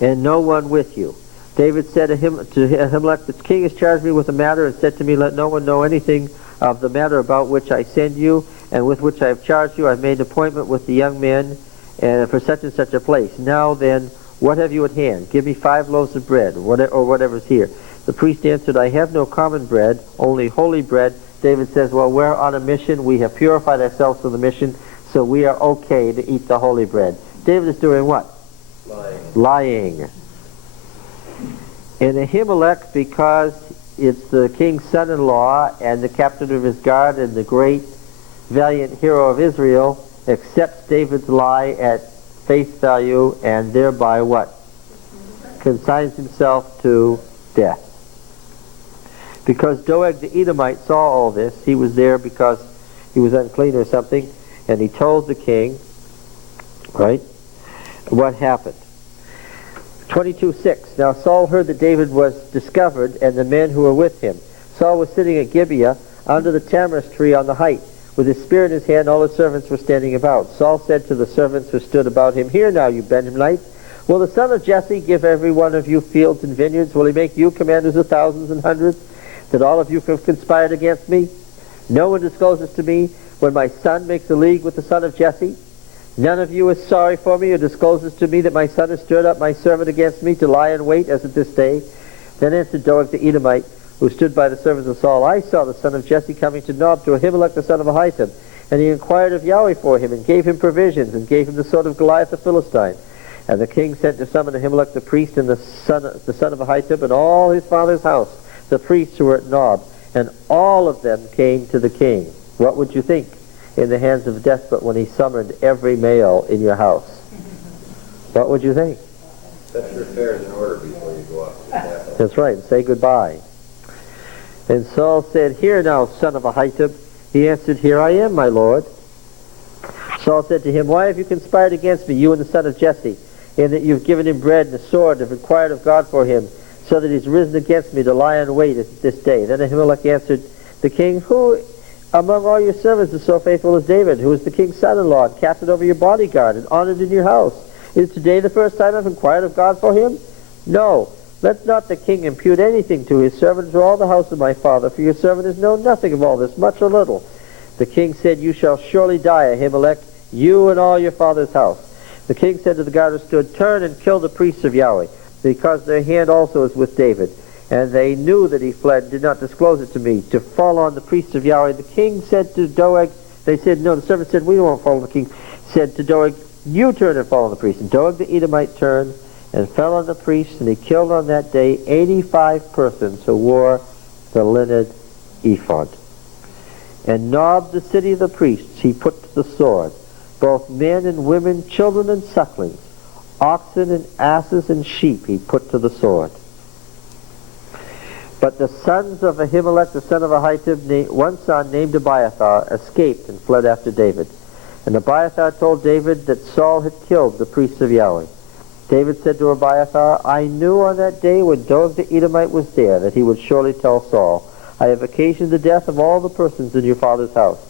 "And no one with you." David said to Ahimelech, "The king has charged me with a matter and said to me, 'Let no one know anything of the matter about which I send you and with which I have charged you. I've made an appointment with the young men for such and such a place. Now then, what have you at hand? Give me 5 loaves of bread, or whatever's here." The priest answered, "I have no common bread, only holy bread." David says, "Well, we're on a mission. We have purified ourselves for the mission, so we are okay to eat the holy bread." David is doing what? Lying. And Ahimelech, because it's the king's son-in-law and the captain of his guard and the great valiant hero of Israel, accepts David's lie at face value and thereby what? Consigns himself to death. Because Doeg the Edomite saw all this, he was there because he was unclean or something, and he told the king, right, what happened. 22:6. Now Saul heard that David was discovered and the men who were with him. Saul was sitting at Gibeah under the tamarisk tree on the height. With his spear in his hand, all his servants were standing about. Saul said to the servants who stood about him, "Hear now, you Benjamites, will the son of Jesse give every one of you fields and vineyards? Will he make you commanders of thousands and hundreds, that all of you have conspired against me? No one discloses to me when my son makes a league with the son of Jesse. None of you is sorry for me or discloses to me that my son has stirred up my servant against me to lie in wait as at this day." Then answered Doeg the Edomite, who stood by the servants of Saul, "I saw the son of Jesse coming to Nob to Ahimelech the son of Ahitub, and he inquired of Yahweh for him, and gave him provisions, and gave him the sword of Goliath the Philistine. And the king sent to summon Ahimelech the priest and the son of Ahitub, and all his father's house, the priests who were at Nob, and all of them came to the king." What would you think in the hands of a despot when he summoned every male in your house? What would you think? Set your affairs in order before you go up to that. That's right, and say goodbye. And Saul said, "Hear now, son of Ahitub." He answered, "Here I am, my lord." Saul said to him, "Why have you conspired against me, you and the son of Jesse, in that you've given him bread and a sword, and have inquired of God for him, so that he's risen against me to lie in wait this day?" Then Ahimelech answered the king, "Who among all your servants is so faithful as David, who is the king's son-in-law, and captain over your bodyguard, and honored in your house? Is today the first time I've inquired of God for him? No, let not the king impute anything to his servant or all the house of my father, for your servant has known nothing of all this, much or little." The king said, "You shall surely die, Ahimelech, you and all your father's house." The king said to the guard who stood, "Turn and kill the priests of Yahweh, because their hand also is with David." And they knew that he fled and did not disclose it to me, to fall on the priests of Yahweh. The king said to Doeg, They said, no, the servants said, we don't want to follow the king. Said to Doeg, you turn and follow the priest. And Doeg the Edomite turned and fell on the priest, and he killed on that day 85 persons who wore the linen ephod. And Nob, the city of the priests, he put to the sword, both men and women, children and sucklings, oxen and asses and sheep he put to the sword. But the sons of Ahimelech, the son of Ahitub, one son named Abiathar, escaped and fled after David. And Abiathar told David that Saul had killed the priests of Yahweh. David said to Abiathar, I knew on that day when Doeg the Edomite was there that he would surely tell Saul, I have occasioned the death of all the persons in your father's house.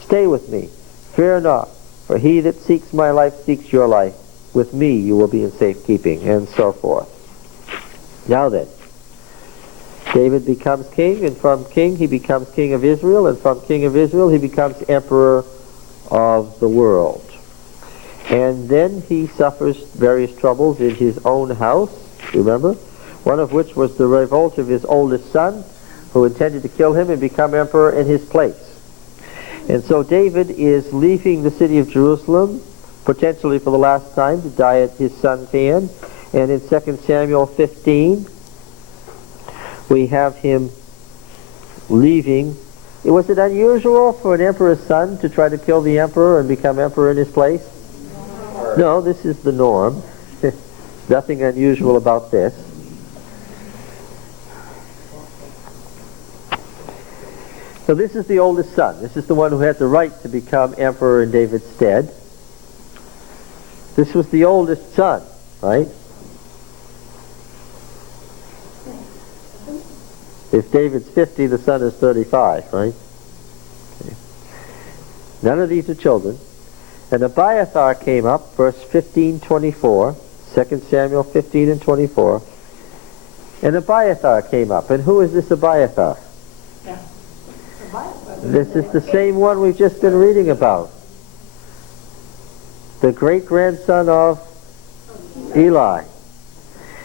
Stay with me, fear not, for he that seeks my life seeks your life. With me you will be in safekeeping, and so forth. Now then, David becomes king, and from king he becomes king of Israel, and from king of Israel he becomes emperor of the world. And then he suffers various troubles in his own house, remember? One of which was the revolt of his oldest son, who intended to kill him and become emperor in his place. And so David is leaving the city of Jerusalem, potentially for the last time, to die at his son's hand. And in 2 Samuel 15, we have him leaving. Was it unusual for an emperor's son to try to kill the emperor and become emperor in his place? No, this is the norm. Nothing unusual about this. So this is the oldest son. This is the one who had the right to become emperor in David's stead. This was the oldest son, right? If David's 50, the son is 35, right? Okay. None of these are children. And Abiathar came up, verse 15:24, 2 Samuel 15 and 24. And Abiathar came up. And who is this Abiathar? Yeah. This is the same one we've just been reading about. The great-grandson of Eli.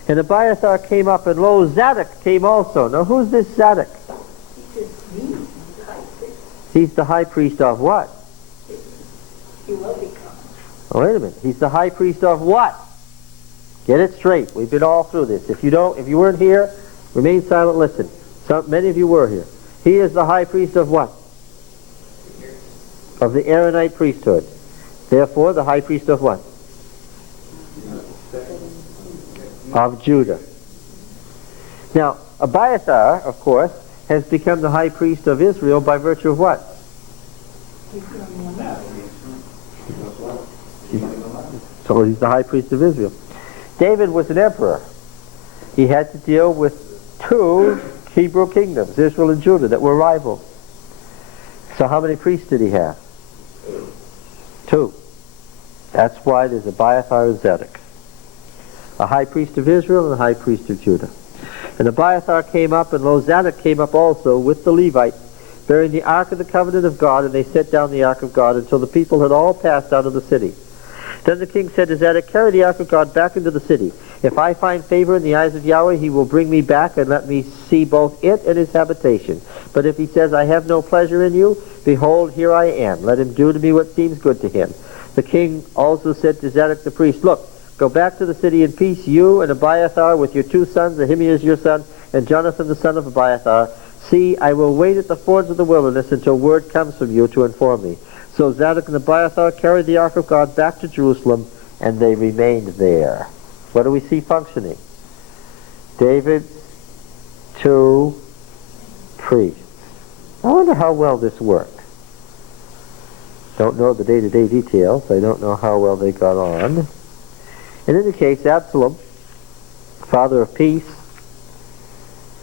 And Abiathar came up, and lo, Zadok came also. Now, who's this Zadok? He's the high priest of what? He will become. Oh, wait a minute. He's the high priest of what? Get it straight. We've been all through this. If you weren't here, remain silent, listen. Many of you were here. He is the high priest of what? Of the Aaronite priesthood. Therefore, the high priest of what? Of Judah. Now, Abiathar, of course, has become the high priest of Israel by virtue of what? So he's the high priest of Israel. David was an emperor. He had to deal with two Hebrew kingdoms, Israel and Judah, that were rivals. So how many priests did he have? Two. That's why there's Abiathar and Zadok. A high priest of Israel and a high priest of Judah. And Abiathar came up, and lo, Zadok came up also with the Levites, bearing the ark of the covenant of God, and they set down the ark of God until the people had all passed out of the city. Then the king said to Zadok, carry the ark of God back into the city. If I find favor in the eyes of Yahweh, he will bring me back and let me see both it and his habitation. But if he says, I have no pleasure in you, behold, here I am. Let him do to me what seems good to him. The king also said to Zadok the priest, look, go back to the city in peace, you and Abiathar with your two sons, Ahimaaz your son, and Jonathan the son of Abiathar. See, I will wait at the fords of the wilderness until word comes from you to inform me. So Zadok and Abiathar carried the ark of God back to Jerusalem, and they remained there. What do we see functioning? David's two priests. I wonder how well this worked. Don't know the day-to-day details. I don't know how well they got on. In any case, Absalom, father of peace,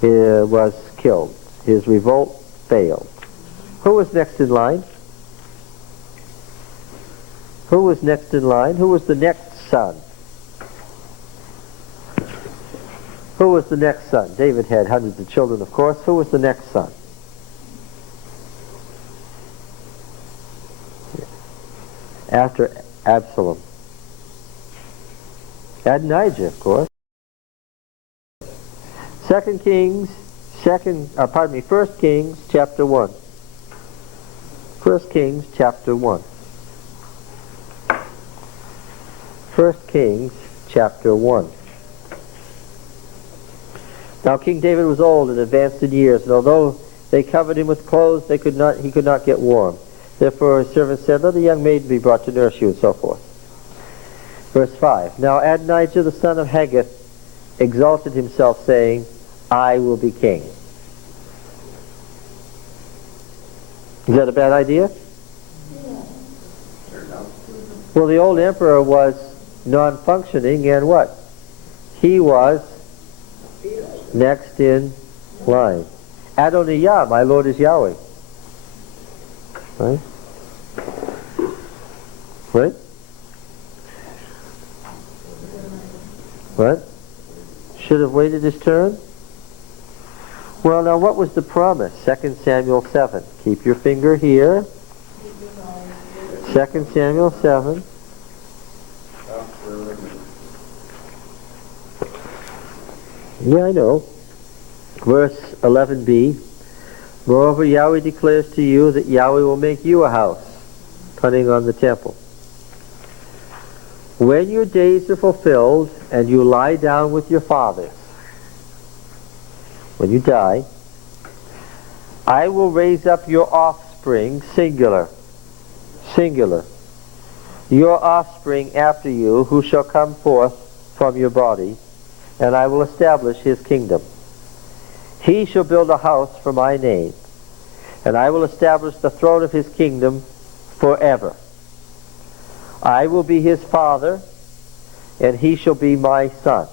was killed. His revolt failed. Who was next in line? Who was next in line? Who was the next son? Who was the next son? David had hundreds of children, of course. Who was the next son? After Absalom. Adonijah, of course. 1 Kings chapter 1. 1 Kings chapter 1. 1 Kings chapter 1. Now King David was old and advanced in years, and although they covered him with clothes, he could not get warm. Therefore his servants said, "Let a young maiden be brought to nurse you," and so forth. Verse 5. Now Adonijah the son of Haggith exalted himself, saying, "I will be king." Is that a bad idea? Well, the old emperor was non-functioning, and what? He was next in line. Adonijah, my Lord is Yahweh. Right? Right? What? Should have waited his turn? Well, now what was the promise? 2 Samuel 7. Keep your finger here. 2 Samuel 7. Yeah, I know. Verse 11b. Moreover, Yahweh declares to you that Yahweh will make you a house, punning on the temple. When your days are fulfilled and you lie down with your fathers, when you die, I will raise up your offspring, singular, your offspring after you, who shall come forth from your body, and I will establish his kingdom. He shall build a house for my name, and I will establish the throne of his kingdom forever. I will be his father, and he shall be my son.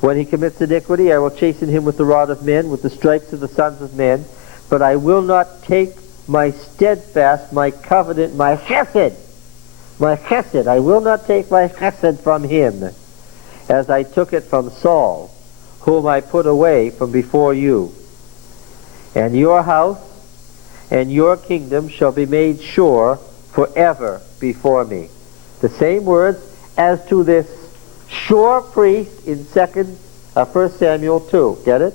When he commits iniquity, I will chasten him with the rod of men, with the stripes of the sons of men, but I will not take my steadfast, my covenant, my chesed, I will not take my chesed from him, as I took it from Saul, whom I put away from before you. And your house and your kingdom shall be made sure forever before me. The same words as to this sure priest in 1 Samuel 2. Get it?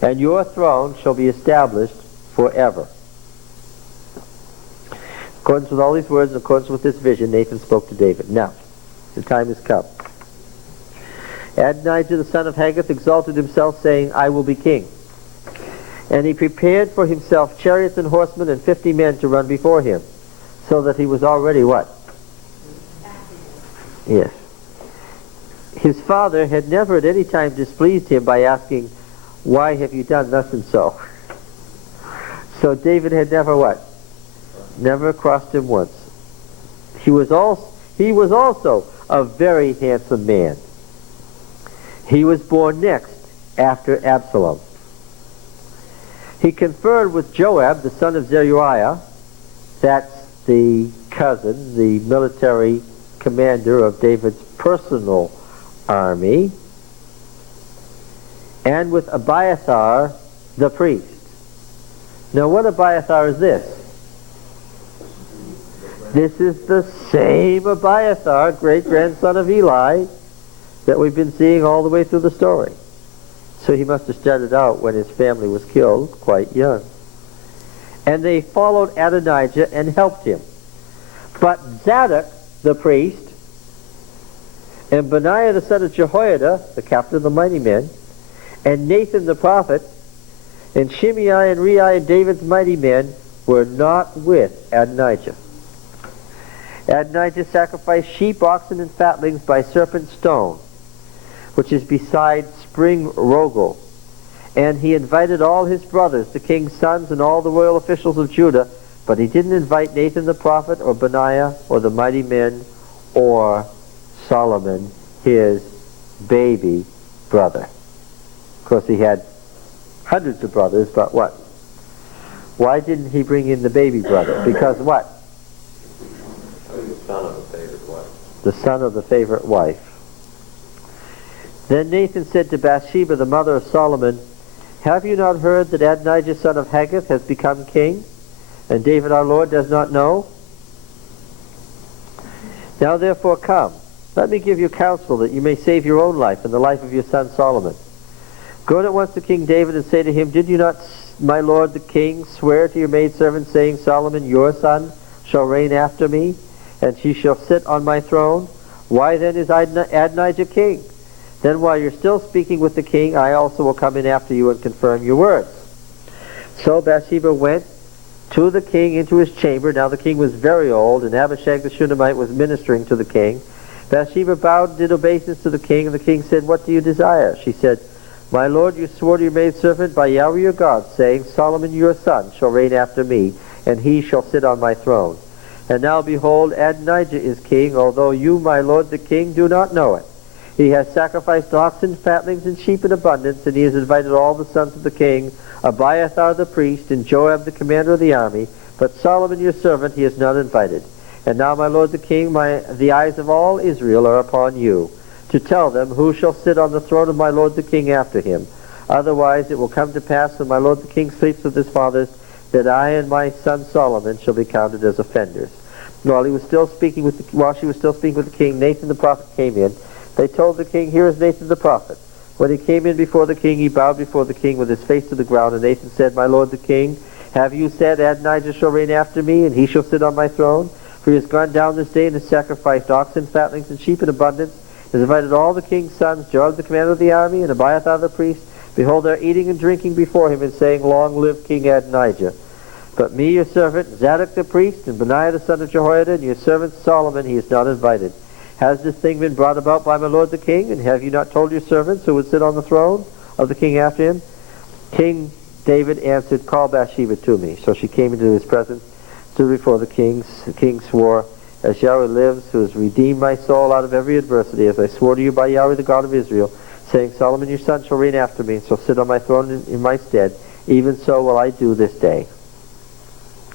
And your throne shall be established forever. In accordance with all these words, in accordance with this vision, Nathan spoke to David. Now, the time has come. Adonijah the son of Haggith exalted himself, saying, I will be king. And he prepared for himself chariots and horsemen and 50 men to run before him, so that he was already what? Yes. His father had never at any time displeased him by asking, why have you done thus and so? So David had never what? Never crossed him once. He was also a very handsome man. He was born next after Absalom. He conferred with Joab, the son of Zeruiah, that's the cousin, the military commander of David's personal army, and with Abiathar, the priest. Now what Abiathar is this? This is the same Abiathar, great-grandson of Eli, that we've been seeing all the way through the story. So he must have started out when his family was killed, quite young. And they followed Adonijah and helped him. But Zadok, the priest, and Benaiah the son of Jehoiada, the captain of the mighty men, and Nathan the prophet, and Shimei and Rei and David's mighty men were not with Adonijah. Adonijah sacrificed sheep, oxen, and fatlings by Serpent Stone, which is beside Spring Rogel. And he invited all his brothers, the king's sons, and all the royal officials of Judah, but he didn't invite Nathan the prophet, or Benaiah, or the mighty men, or Solomon, his baby brother. Of course, he had hundreds of brothers, but what? Why didn't he bring in the baby brother? Because what? The son of the favorite wife. The son of the favorite wife. Then Nathan said to Bathsheba, the mother of Solomon, have you not heard that Adonijah son of Haggith has become king, and David our Lord does not know? Now therefore come, let me give you counsel that you may save your own life and the life of your son Solomon. Go at once to King David and say to him, did you not my lord the king, swear to your maidservant, saying, Solomon your son shall reign after me, and he shall sit on my throne? Why then is Adonijah king? Then while you're still speaking with the king, I also will come in after you and confirm your words. So Bathsheba went to the king into his chamber. Now the king was very old, and Abishag the Shunammite was ministering to the king. Bathsheba bowed and did obeisance to the king, and the king said, What do you desire? She said, My lord, you swore to your maidservant by Yahweh your God, saying, Solomon your son shall reign after me, and he shall sit on my throne. And now behold, Adonijah is king, although you, my lord the king, do not know it. He has sacrificed oxen, fatlings, and sheep in abundance, and he has invited all the sons of the king, Abiathar the priest, and Joab the commander of the army, but Solomon your servant he has not invited. And now, my lord the king, the eyes of all Israel are upon you, to tell them who shall sit on the throne of my lord the king after him. Otherwise it will come to pass when my lord the king sleeps with his fathers, that I and my son Solomon shall be counted as offenders. While she was still speaking with the king, Nathan the prophet came in. They told the king, Here is Nathan the prophet. When he came in before the king, he bowed before the king with his face to the ground, and Nathan said, My lord the king, have you said, Adonijah shall reign after me, and he shall sit on my throne? For he has gone down this day and has sacrificed oxen, fatlings, and sheep in abundance, has invited all the king's sons, Joab the commander of the army, and Abiathar the priest. Behold, they are eating and drinking before him, and saying, Long live King Adonijah. But me, your servant, Zadok the priest, and Benaiah the son of Jehoiada, and your servant Solomon, he is not invited. Has this thing been brought about by my lord the king? And have you not told your servants who would sit on the throne of the king after him? King David answered, Call Bathsheba to me. So she came into his presence, stood before the king. The king swore, As Yahweh lives, who has redeemed my soul out of every adversity, as I swore to you by Yahweh the God of Israel, saying, Solomon your son shall reign after me, and shall sit on my throne in my stead. Even so will I do this day.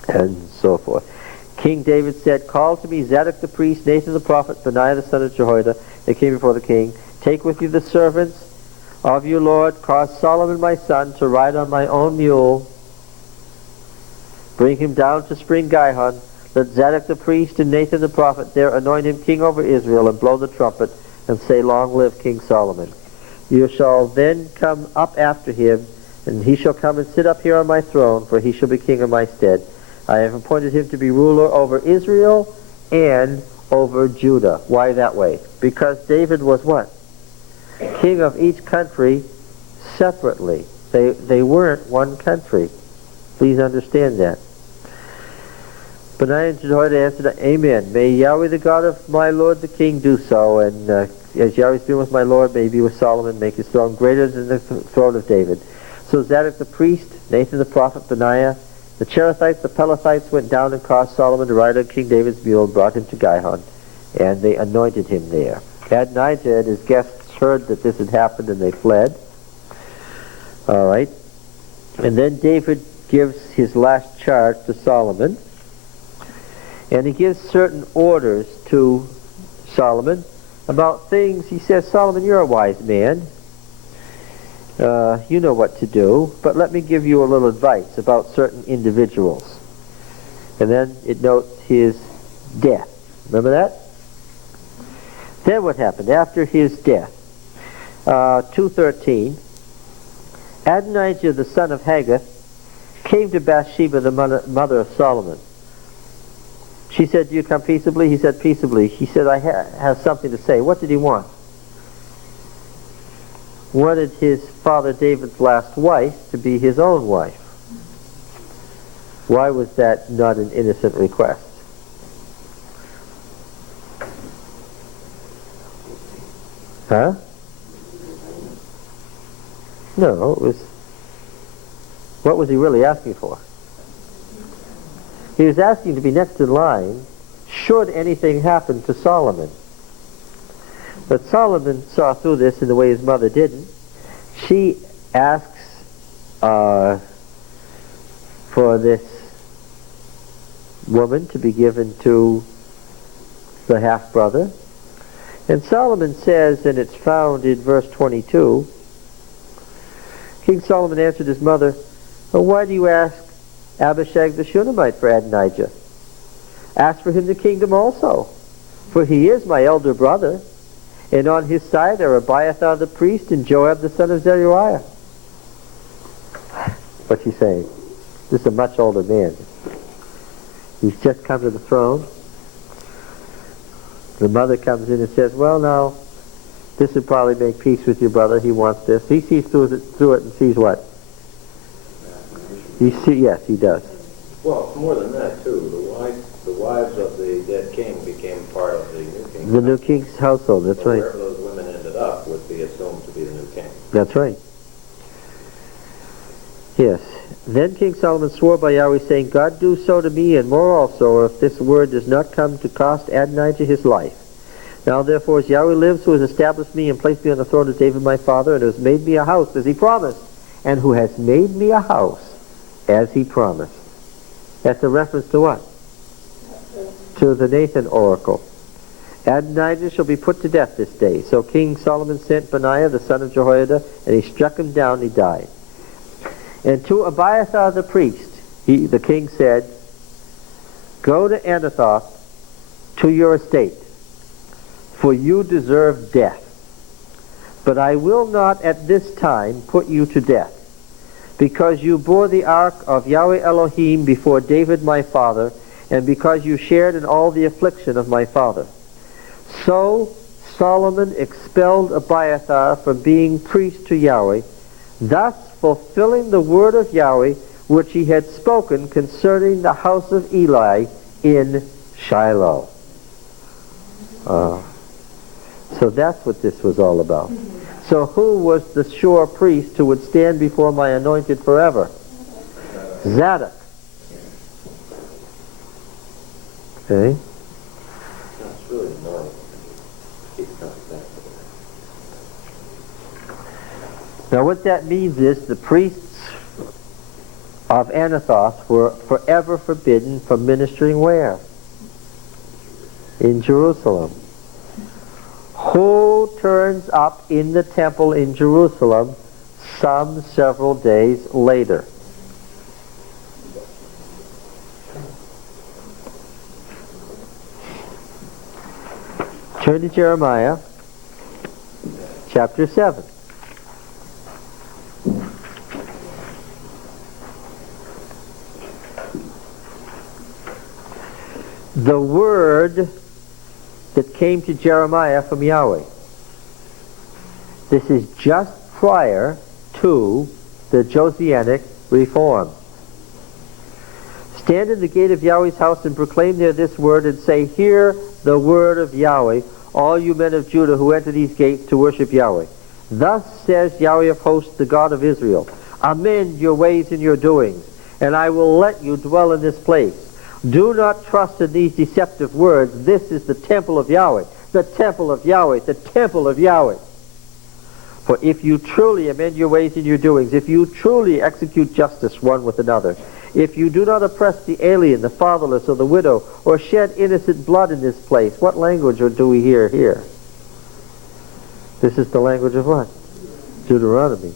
And so forth. King David said, Call to me Zadok the priest, Nathan the prophet, Benaiah the son of Jehoiada. They came before the king. Take with you the servants of your Lord. Cause Solomon my son to ride on my own mule. Bring him down to spring Gihon. Let Zadok the priest and Nathan the prophet there anoint him king over Israel, and blow the trumpet, and say, Long live King Solomon. You shall then come up after him, and he shall come and sit up here on my throne, for he shall be king in my stead. I have appointed him to be ruler over Israel and over Judah. Why that way? Because David was what? King of each country separately. They weren't one country. Please understand that. Benaiah and Jehoiada answered, Amen. May Yahweh the God of my lord the king do so, and as Yahweh's been with my lord, may he be with Solomon, make his throne greater than the throne of David. So Zadok the priest, Nathan the prophet, Benaiah, the Cherethites, the Pelethites went down and caused Solomon to ride on King David's mule and brought him to Gihon, and they anointed him there. Adonijah and his guests heard that this had happened, and they fled. All right. And then David gives his last charge to Solomon, and he gives certain orders to Solomon about things. He says, Solomon, you're a wise man. You know what to do, but let me give you a little advice about certain individuals. And then it notes his death. Remember that? Then what happened? After his death, 2:13, Adonijah the son of Haggith came to Bathsheba, the mother of Solomon. She said, Do you come peaceably? He said, Peaceably. He said, I have something to say. What did he want? Wanted his father David's last wife to be his own wife. Why was that not an innocent request? Huh? No, it was... What was he really asking for? He was asking to be next in line should anything happen to Solomon. But Solomon saw through this in the way his mother didn't. She asks for this woman to be given to the half-brother. And Solomon says, and it's found in verse 22, King Solomon answered his mother, Well, why do you ask Abishag the Shunammite for Adonijah? Ask for him the kingdom also, for he is my elder brother. And on his side are Abiathar the priest and Joab the son of Zeruiah. What's he saying? This is a much older man. He's just come to the throne. The mother comes in and says, well, now, this would probably make peace with your brother. He wants this. He sees through it and sees what? Yes, he does. Well, more than that, too. The wives of the dead king became part of the new king. The new king's household, that's right. Wherever those women ended up would be assumed to be the new king. That's right. Yes. Then King Solomon swore by Yahweh, saying, God do so to me, and more also, if this word does not come to cost Adonijah his life. Now therefore, as Yahweh lives, who has established me and placed me on the throne of David my father, and who has made me a house, as he promised, and who has made me a house, as he promised. That's a reference to what? To the Nathan oracle. Adonijah shall be put to death this day. So King Solomon sent Benaiah, the son of Jehoiada, and he struck him down, and he died. And to Abiathar the priest, the king said, go to Anathoth, to your estate, for you deserve death. But I will not at this time put you to death, because you bore the ark of Yahweh Elohim before David my father, and because you shared in all the affliction of my father. So Solomon expelled Abiathar from being priest to Yahweh, thus fulfilling the word of Yahweh which he had spoken concerning the house of Eli in Shiloh. So that's what this was all about. So who was the sure priest who would stand before my anointed forever? Zadok. Okay? That's really annoying. Keep coming back. Now what that means is the priests of Anathoth were forever forbidden from ministering where? In Jerusalem. Who turns up in the temple in Jerusalem some several days later? Turn to Jeremiah chapter 7. The word that came to Jeremiah from Yahweh. This is just prior to the Josianic reform. Stand in the gate of Yahweh's house and proclaim there this word and say, hear the word of Yahweh, all you men of Judah who enter these gates to worship Yahweh. Thus says Yahweh of hosts, the God of Israel, amend your ways and your doings, and I will let you dwell in this place. Do not trust in these deceptive words. This is the temple of Yahweh, the temple of Yahweh, the temple of Yahweh. For if you truly amend your ways and your doings, if you truly execute justice one with another, if you do not oppress the alien, the fatherless, or the widow, or shed innocent blood in this place, what language do we hear here? This is the language of what? Deuteronomy.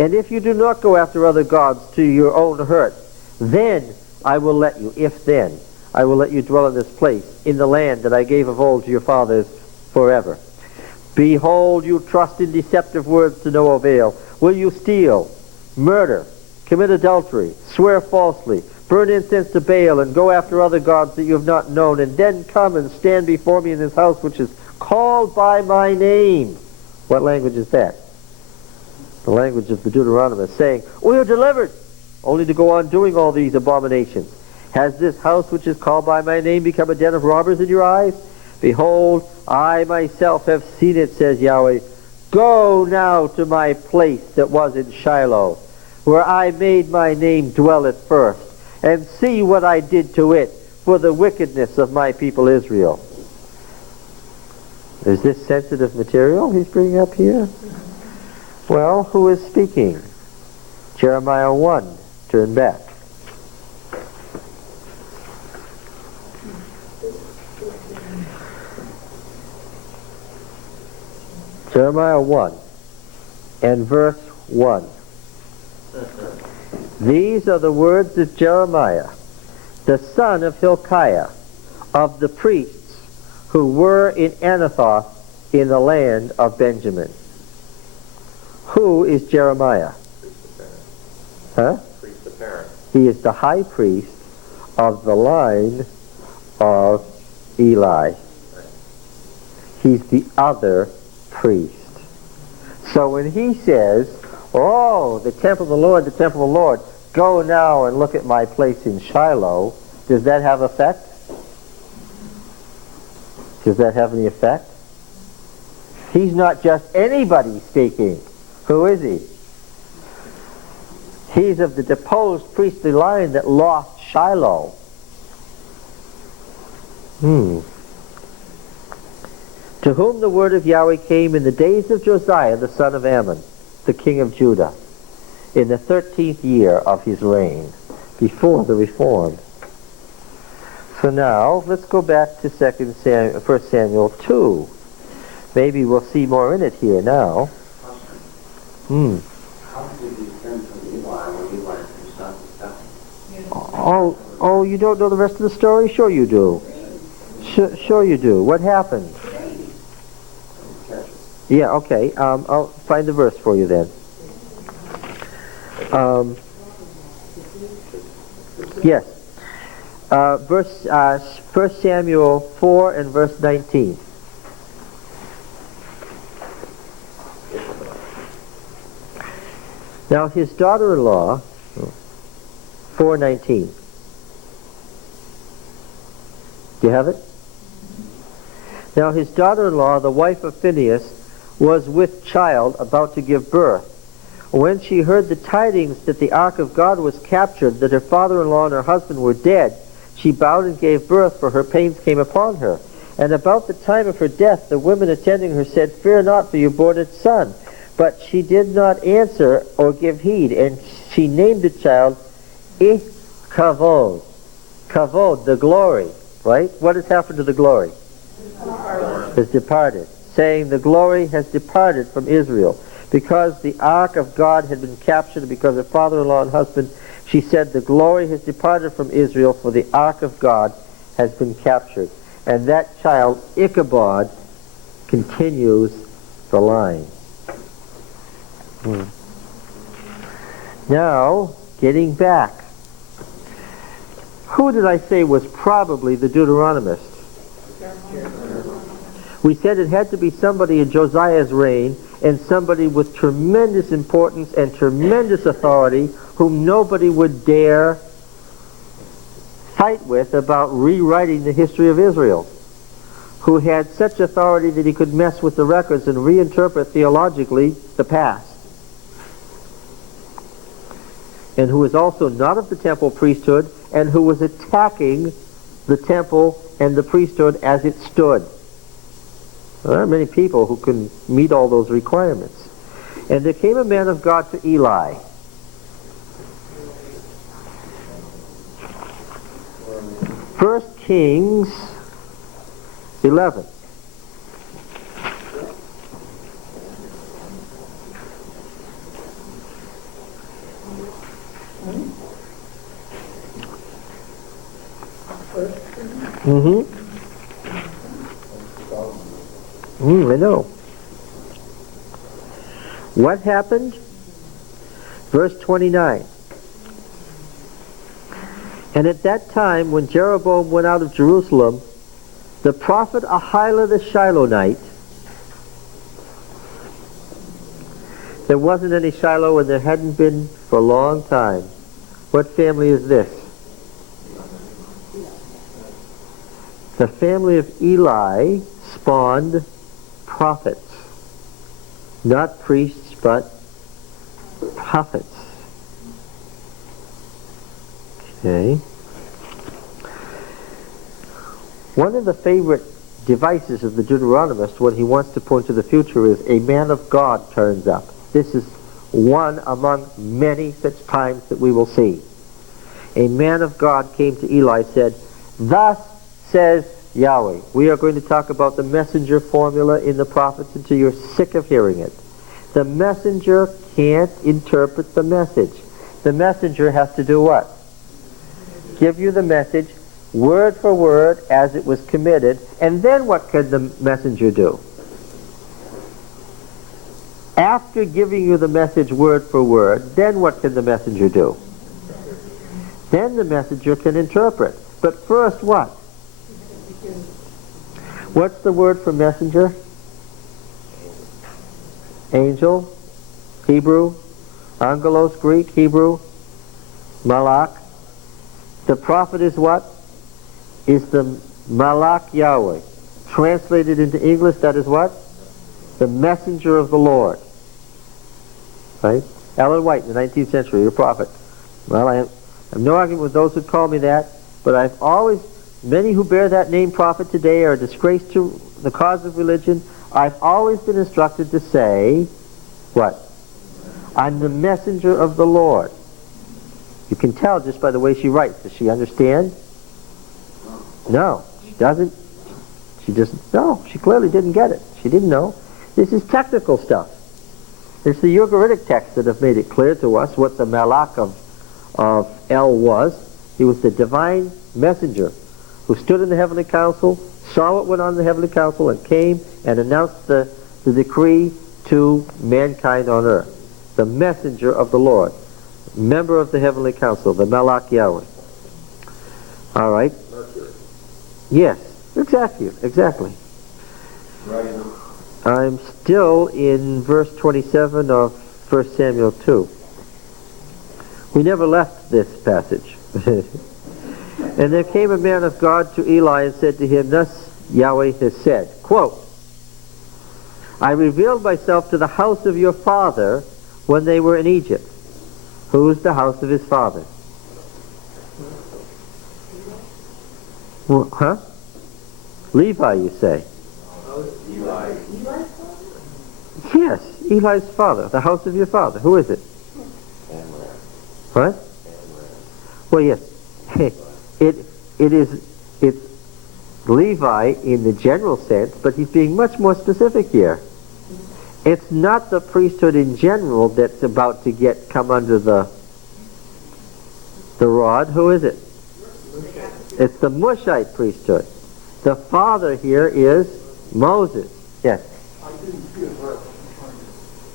And if you do not go after other gods to your own hurt, then I will let you, if then, I will let you dwell in this place, in the land that I gave of old to your fathers forever. Behold, you trust in deceptive words to no avail. Will you steal, murder, commit adultery, swear falsely, burn incense to Baal, and go after other gods that you have not known, and then come and stand before me in this house which is called by my name? What language is that? The language of the Deuteronomists, saying, we are delivered, only to go on doing all these abominations. Has this house which is called by my name become a den of robbers in your eyes? Behold, I myself have seen it, says Yahweh. Go now to my place that was in Shiloh, where I made my name dwell at first, and see what I did to it for the wickedness of my people Israel. Is this sensitive material he's bringing up here? Well, who is speaking? Jeremiah 1. Turn back. Jeremiah 1 and verse 1. These are the words of Jeremiah, the son of Hilkiah, of the priests who were in Anathoth in the land of Benjamin. Who is Jeremiah? Huh? Priest He is the high priest of the line of Eli. He's the other priest. So when he says, oh, the temple of the Lord, the temple of the Lord, go now and look at my place in Shiloh, does that have effect? Does that have any effect? He's not just anybody speaking. Who is he? He's of the deposed priestly line that lost Shiloh. To whom the word of Yahweh came in the days of Josiah, the son of Ammon, the king of Judah, in the 13th year of his reign, before the reform. So now, let's go back to 1 Samuel 2. Maybe we'll see more in it here now. How did he descend from Eli when Eli himself was dying? Oh, you don't know the rest of the story? Sure you do. Sure you do. What happened? Yeah, okay. I'll find the verse for you then. Yes. 1 Samuel 4 and verse 19. Now his daughter-in-law, 4:19. Do you have it? Now his daughter-in-law, the wife of Phinehas, was with child about to give birth. When she heard the tidings that the ark of God was captured, that her father-in-law and her husband were dead, she bowed and gave birth, for her pains came upon her. And about the time of her death, the women attending her said, Fear not, for you bore a son. But she did not answer or give heed, and she named the child Kavod. Kavod, the glory, right? What has happened to the glory? Has departed. Saying the glory has departed from Israel. Because the ark of God had been captured, because her father-in-law and husband, she said, the glory has departed from Israel, for the ark of God has been captured. And that child, Ichabod, continues the line. Now, getting back. Who did I say was probably the Deuteronomist? We said it had to be somebody in Josiah's reign, and somebody with tremendous importance and tremendous authority, whom nobody would dare fight with about rewriting the history of Israel, who had such authority that he could mess with the records and reinterpret theologically the past, and who was also not of the temple priesthood, and who was attacking the temple and the priesthood as it stood. There aren't many people who can meet all those requirements. And there came a man of God to Eli. First Kings 11. I know. What happened? Verse 29. And at that time, when Jeroboam went out of Jerusalem, the prophet Ahijah the Shilonite, there wasn't any Shiloh and there hadn't been for a long time. What family is this? The family of Eli spawned prophets. Not priests, but prophets. Okay. One of the favorite devices of the Deuteronomist when he wants to point to the future is a man of God turns up. This is one among many such times that we will see. A man of God came to Eli and said, Thus says Yahweh. We are going to talk about the messenger formula in the prophets until you're sick of hearing it. The messenger can't interpret the message. The messenger has to do what? Give you the message word for word as it was committed, and then what can the messenger do? After giving you the message word for word, then what can the messenger do? then the messenger can interpret. But first what? What's the word for messenger? Angel, Hebrew, angelos, Greek, Hebrew, malak. The prophet is what? Is the malak Yahweh. Translated into English, that is what? The messenger of the Lord. Right? Ellen White in the 19th century, a prophet. Well, I have no argument with those who call me that, but I've always, many who bear that name prophet today are a disgrace to the cause of religion. I've always been instructed to say, what? I'm the messenger of the Lord. You can tell just by the way she writes. Does she understand? No, she doesn't. No, she clearly didn't get it. She didn't know. This is technical stuff. It's the Ugaritic texts that have made it clear to us what the Malak of El was. He was the divine messenger who stood in the heavenly council, saw what went on in the heavenly council, and came and announced the decree to mankind on earth. The messenger of the Lord, member of the heavenly council, the Malak Yahweh. All right? Mercury. Yes, exactly. I'm still in verse 27 of 1 Samuel 2. We never left this passage. And there came a man of God to Eli and said to him, thus Yahweh has said, quote, I revealed myself to the house of your father when they were in Egypt. Who's the house of his father? Well, huh? Levi, you say? Eli. Yes, Eli's father, the house of your father. Who is it? Amram. What? Well, yes. It's Levi in the general sense, but he's being much more specific here. It's not the priesthood in general that's about to come under the rod. Who is it? It's the Mushite priesthood. The father here is Moses. Yes.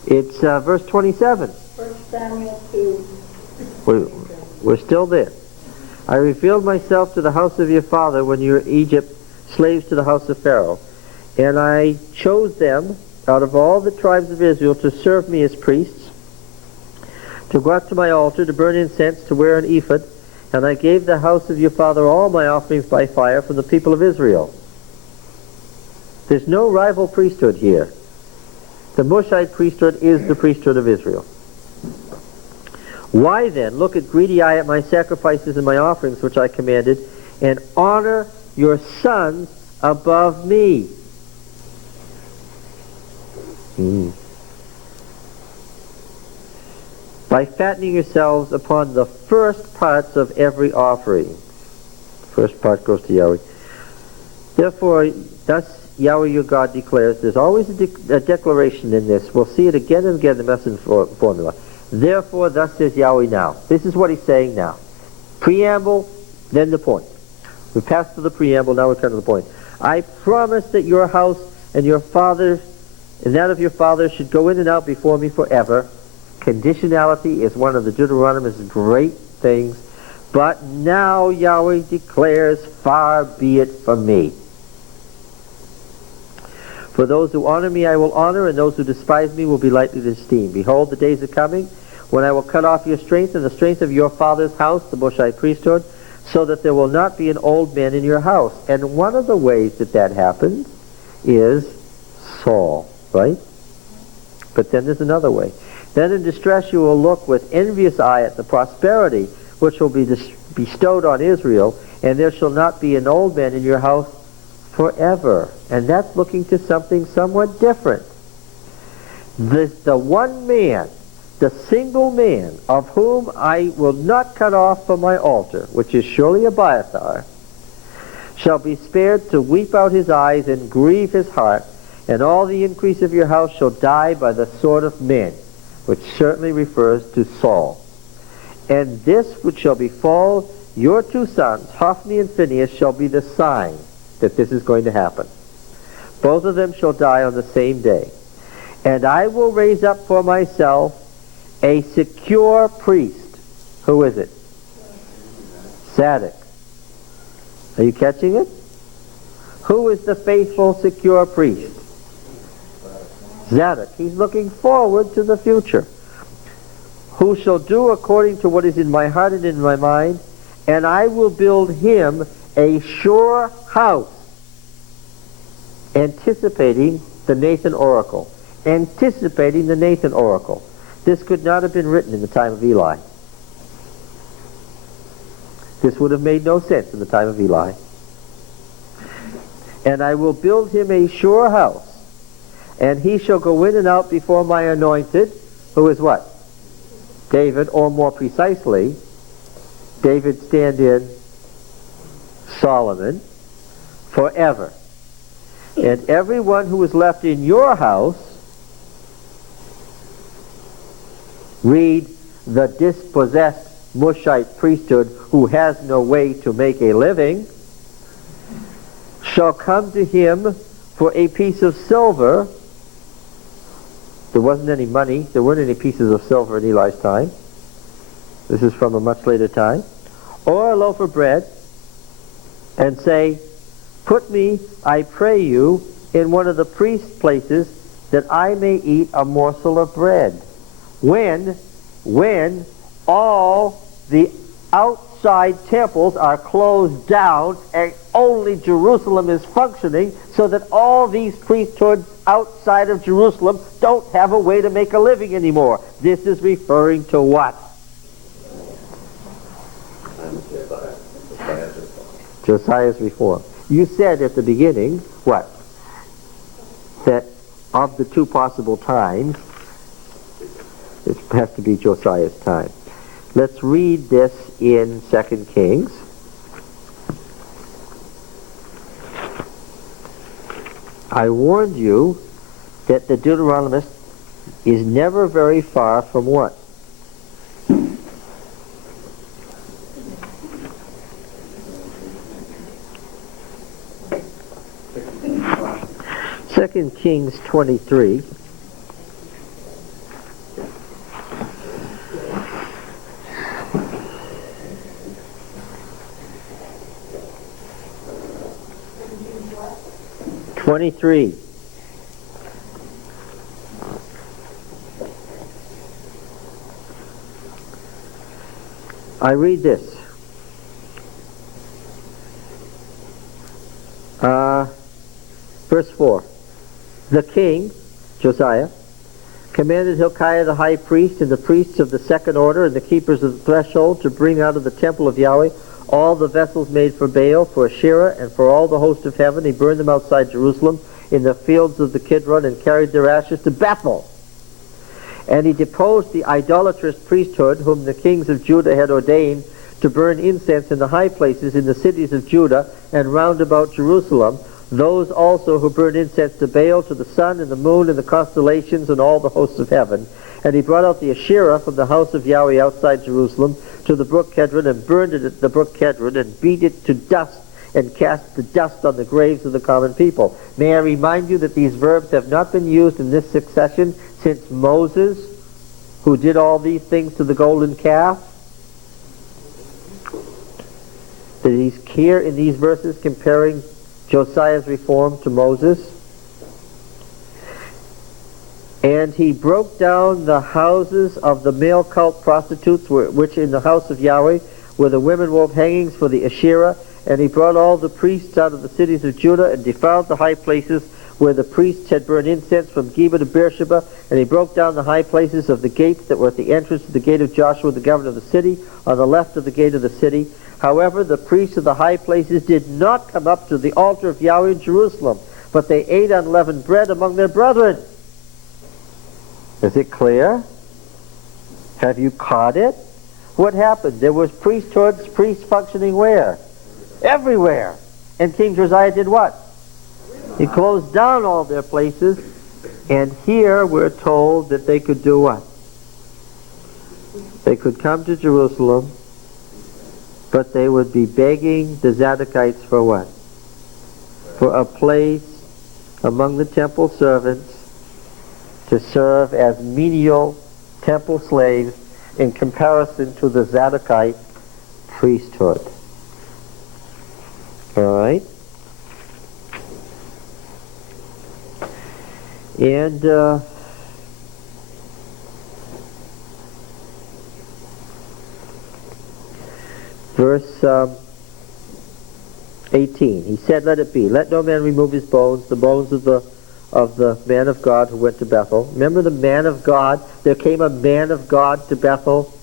It's verse 27. 1 Samuel 2. We're still there. I revealed myself to the house of your father when you were in Egypt, slaves to the house of Pharaoh. And I chose them out of all the tribes of Israel to serve me as priests, to go up to my altar, to burn incense, to wear an ephod. And I gave the house of your father all my offerings by fire from the people of Israel. There's no rival priesthood here. The Mushite priesthood is the priesthood of Israel. Why then look at greedy eye at my sacrifices and my offerings which I commanded, and honor your sons above me? By fattening yourselves upon the first parts of every offering. First part goes to Yahweh. Therefore, thus Yahweh your God declares, there's always a declaration in this. We'll see it again and again in the message formula. Therefore, thus says Yahweh now. This is what he's saying now. Preamble, then the point. We passed through the preamble, now we come to the point. I promise that your house and your father and that of your father should go in and out before me forever. Conditionality is one of the Deuteronomy's great things. But now Yahweh declares, far be it from me. For those who honor me I will honor, and those who despise me will be lightly esteemed. Behold, the days are coming when I will cut off your strength and the strength of your father's house, the Mushite priesthood, so that there will not be an old man in your house. And one of the ways that happens is Saul, right? But then there's another way. Then in distress you will look with envious eye at the prosperity which will be bestowed on Israel, and there shall not be an old man in your house forever. And that's looking to something somewhat different. The one man, the single man, of whom I will not cut off from my altar, which is surely Abiathar, shall be spared to weep out his eyes and grieve his heart, and all the increase of your house shall die by the sword of men, which certainly refers to Saul. And this which shall befall your two sons, Hophni and Phinehas, shall be the sign that this is going to happen. Both of them shall die on the same day. And I will raise up for myself a secure priest. Who is it? Zadok. Are you catching it? Who is the faithful, secure priest? Zadok. He's looking forward to the future. Who shall do according to what is in my heart and in my mind, and I will build him a sure house. Anticipating the Nathan oracle. Anticipating the Nathan oracle. This could not have been written in the time of Eli. This would have made no sense in the time of Eli. And I will build him a sure house, and he shall go in and out before my anointed, who is what? David, or more precisely, David stand in Solomon forever. And everyone who is left in your house, read the dispossessed Mushite priesthood who has no way to make a living, shall come to him for a piece of silver. There wasn't any money. There weren't any pieces of silver in Eli's time. This is from a much later time. Or a loaf of bread, and say, put me, I pray you, in one of the priest's places, that I may eat a morsel of bread. When all the outside temples are closed down and only Jerusalem is functioning, so that all these priesthoods outside of Jerusalem don't have a way to make a living anymore. This is referring to what? Josiah's reform. You said at the beginning, what? That of the two possible times, it has to be Josiah's time. Let's read this in 2 Kings. I warned you that the Deuteronomist is never very far from what? Second Kings 23. I read this. Verse 4. The king, Josiah, commanded Hilkiah the high priest and the priests of the second order and the keepers of the threshold to bring out of the temple of Yahweh all the vessels made for Baal, for Asherah, and for all the host of heaven. He burned them outside Jerusalem in the fields of the Kidron and carried their ashes to Bethel. And he deposed the idolatrous priesthood whom the kings of Judah had ordained to burn incense in the high places in the cities of Judah and round about Jerusalem, those also who burned incense to Baal, to the sun and the moon and the constellations and all the hosts of heaven. And he brought out the Asherah from the house of Yahweh outside Jerusalem to the brook Kedron, and burned it at the brook Kedron, and beat it to dust, and cast the dust on the graves of the common people. May I remind you that these verbs have not been used in this succession since Moses, who did all these things to the golden calf. That he's here in these verses comparing Josiah's reform to Moses. And he broke down the houses of the male cult prostitutes, which in the house of Yahweh where the women wove hangings for the Asherah. And he brought all the priests out of the cities of Judah and defiled the high places where the priests had burned incense from Geba to Beersheba. And he broke down the high places of the gates that were at the entrance to the gate of Joshua, the governor of the city, on the left of the gate of the city. However, the priests of the high places did not come up to the altar of Yahweh in Jerusalem, but they ate unleavened bread among their brethren. Is it clear? Have you caught it? What happened? There was priesthoods, priests functioning where? Everywhere. And King Josiah did what? He closed down all their places, and here we're told that they could do what? They could come to Jerusalem, but they would be begging the Zadokites for what? For a place among the temple servants to serve as menial temple slaves in comparison to the Zadokite priesthood. All right. And verse 18. He said, "Let it be. Let no man remove his bones, the bones of the man of God who went to Bethel." Remember the man of God? There came a man of God to Bethel.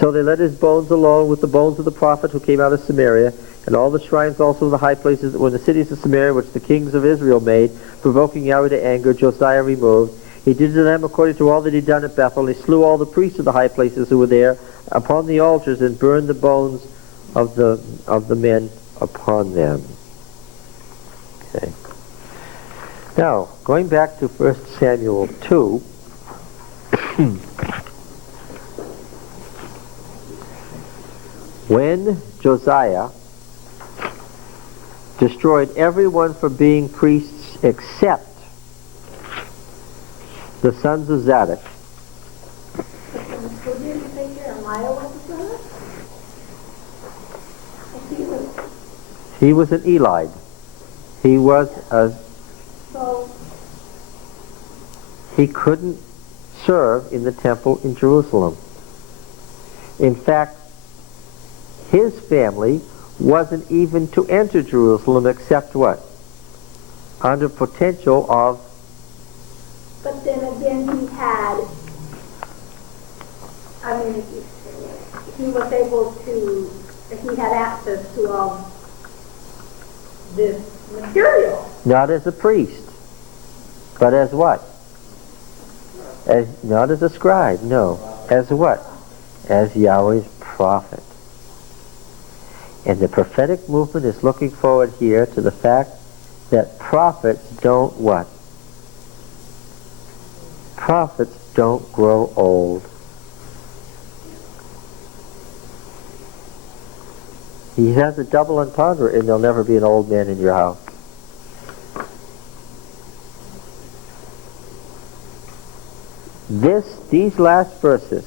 So they let his bones alone with the bones of the prophet who came out of Samaria, and all the shrines also of the high places that were in the cities of Samaria, which the kings of Israel made, provoking Yahweh to anger, Josiah removed. He did to them according to all that he had done at Bethel. He slew all the priests of the high places who were there upon the altars, and burned the bones of the men upon them. Okay. Now, going back to 1 Samuel 2, when Josiah destroyed everyone for being priests except the sons of Zadok. Who did you say Jeremiah was the son? He was an Elite. He was a... So, He couldn't serve in the temple in Jerusalem. In fact, his family wasn't even to enter Jerusalem except what? Under potential of... but then again he had, he was able to, he had access to all this material. Not as a priest, but as what? As not as a scribe, no. As what? As Yahweh's prophet. And the prophetic movement is looking forward here to the fact that prophets don't what? Prophets don't grow old. He has a double entendre, and there'll never be an old man in your house. These last verses,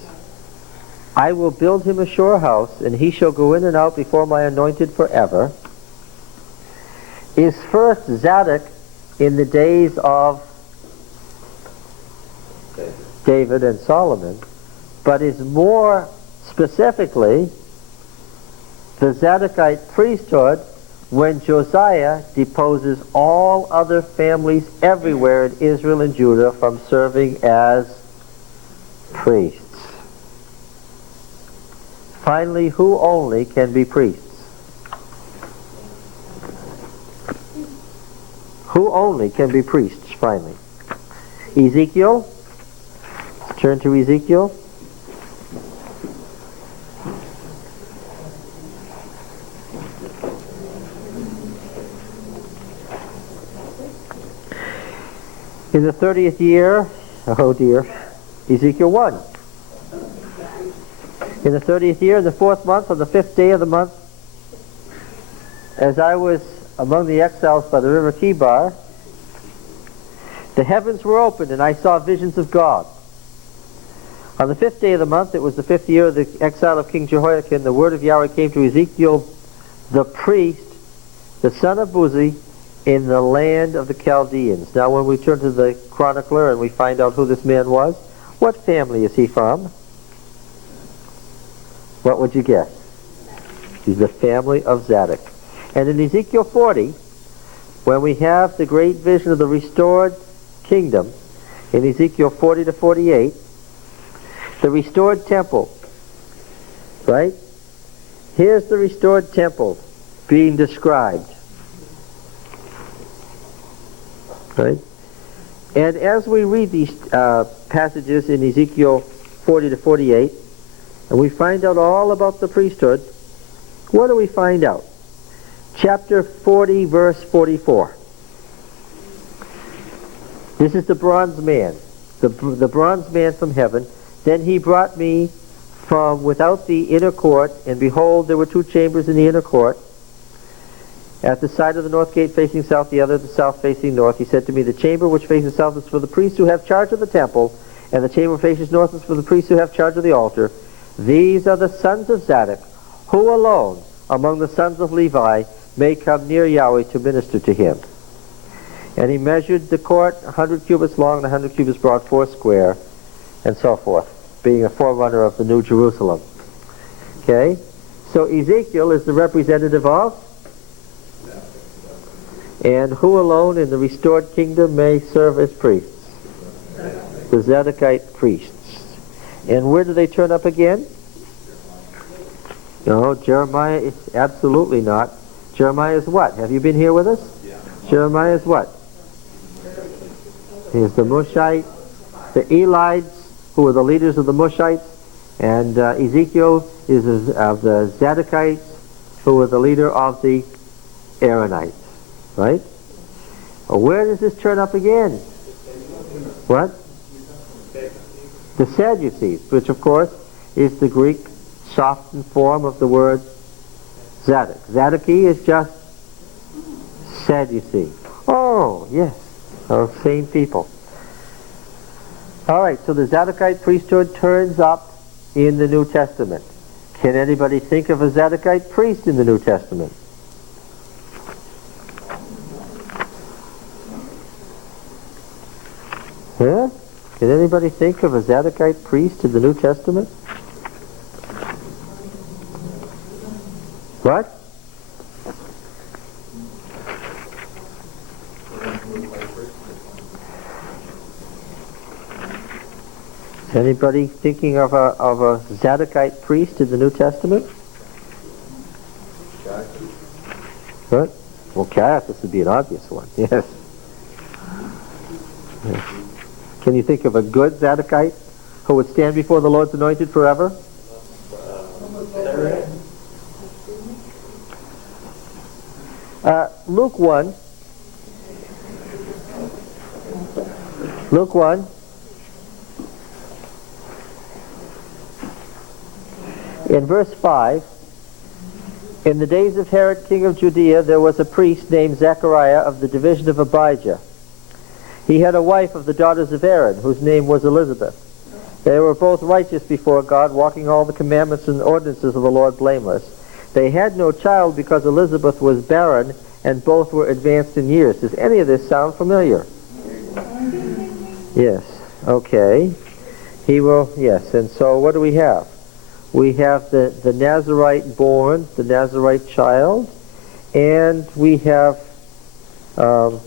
"I will build him a sure house, and he shall go in and out before my anointed forever," is first Zadok in the days of David and Solomon, but is more specifically the Zadokite priesthood when Josiah deposes all other families everywhere in Israel and Judah from serving as priests. Finally, who only can be priests? Who only can be priests, finally? Ezekiel. Let's turn to Ezekiel. In the 30th year, oh dear, Ezekiel 1. In the 30th year, in the 4th month, on the 5th day of the month, as I was among the exiles by the river Kibar, the heavens were opened, and I saw visions of God. On the 5th day of the month, it was the 5th year of the exile of King Jehoiakim, the word of Yahweh came to Ezekiel the priest, the son of Buzi, in the land of the Chaldeans. Now when we turn to the chronicler and we find out who this man was, what family is he from? What would you guess? He's the family of Zadok. And in Ezekiel 40, when we have the great vision of the restored kingdom, in Ezekiel 40 to 48, the restored temple, right? Here's the restored temple being described. Right? And as we read these passages in Ezekiel 40 to 48, and we find out all about the priesthood, what do we find out? Chapter 40, verse 44. This is the bronze man, the bronze man from heaven. Then he brought me from without the inner court, and behold, there were 2 chambers in the inner court. At the side of the north gate facing south, the other the south facing north. He said to me, the chamber which faces south is for the priests who have charge of the temple, and the chamber faces north is for the priests who have charge of the altar. These are the sons of Zadok, who alone among the sons of Levi may come near Yahweh to minister to him. And he measured the court 100 cubits long and 100 cubits broad, 4 square, and so forth, being a forerunner of the New Jerusalem. Okay? So Ezekiel is the representative of? And who alone in the restored kingdom may serve as priests? The Zadokite priests. And where do they turn up again? No, Jeremiah is absolutely not. Jeremiah is what? Have you been here with us? Yeah. Jeremiah is what? He is the Mushite, the Elites, who were the leaders of the Mushites, and Ezekiel is of the Zadokites, who were the leader of the Aaronites. Right? Well, where does this turn up again? What? The Sadducees, which of course is the Greek softened form of the word Zadok. Zadoki is just Sadducee. Oh, yes. Those same people. All right, so the Zadokite priesthood turns up in the New Testament. Can anybody think of a Zadokite priest in the New Testament? Huh? Can anybody think of a Zadokite priest in the New Testament? What? Anybody thinking of a Zadokite priest in the New Testament? What? Well, Caiaphas would be an obvious one. Yes. Yes. Can you think of a good Zadokite who would stand before the Lord's anointed forever? Luke 1. Luke 1. In verse 5, in the days of Herod, king of Judea, there was a priest named Zechariah of the division of Abijah. He had a wife of the daughters of Aaron, whose name was Elizabeth. They were both righteous before God, walking all the commandments and ordinances of the Lord blameless. They had no child because Elizabeth was barren, and both were advanced in years. Does any of this sound familiar? Yes. Okay. He will, yes. And so what do we have? We have the Nazarite born, the Nazarite child, and we have the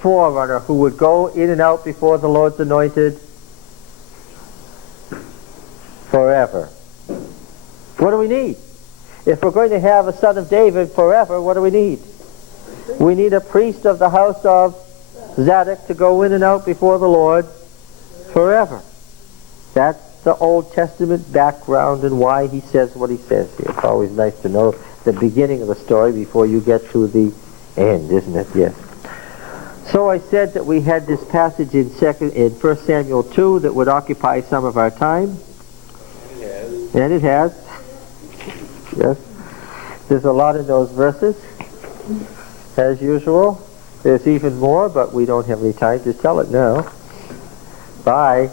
forerunner who would go in and out before the Lord's anointed forever. What do we need? If we're going to have a son of David forever, what do we need? We need a priest of the house of Zadok to go in and out before the Lord forever. That's the Old Testament background and why he says what he says here. It's always nice to know the beginning of the story before you get to the end, isn't it? Yes. So I said that we had this passage in 1 Samuel 2 that would occupy some of our time. And it has. Yes. There's a lot in those verses, as usual. There's even more, but we don't have any time to tell it now. Bye.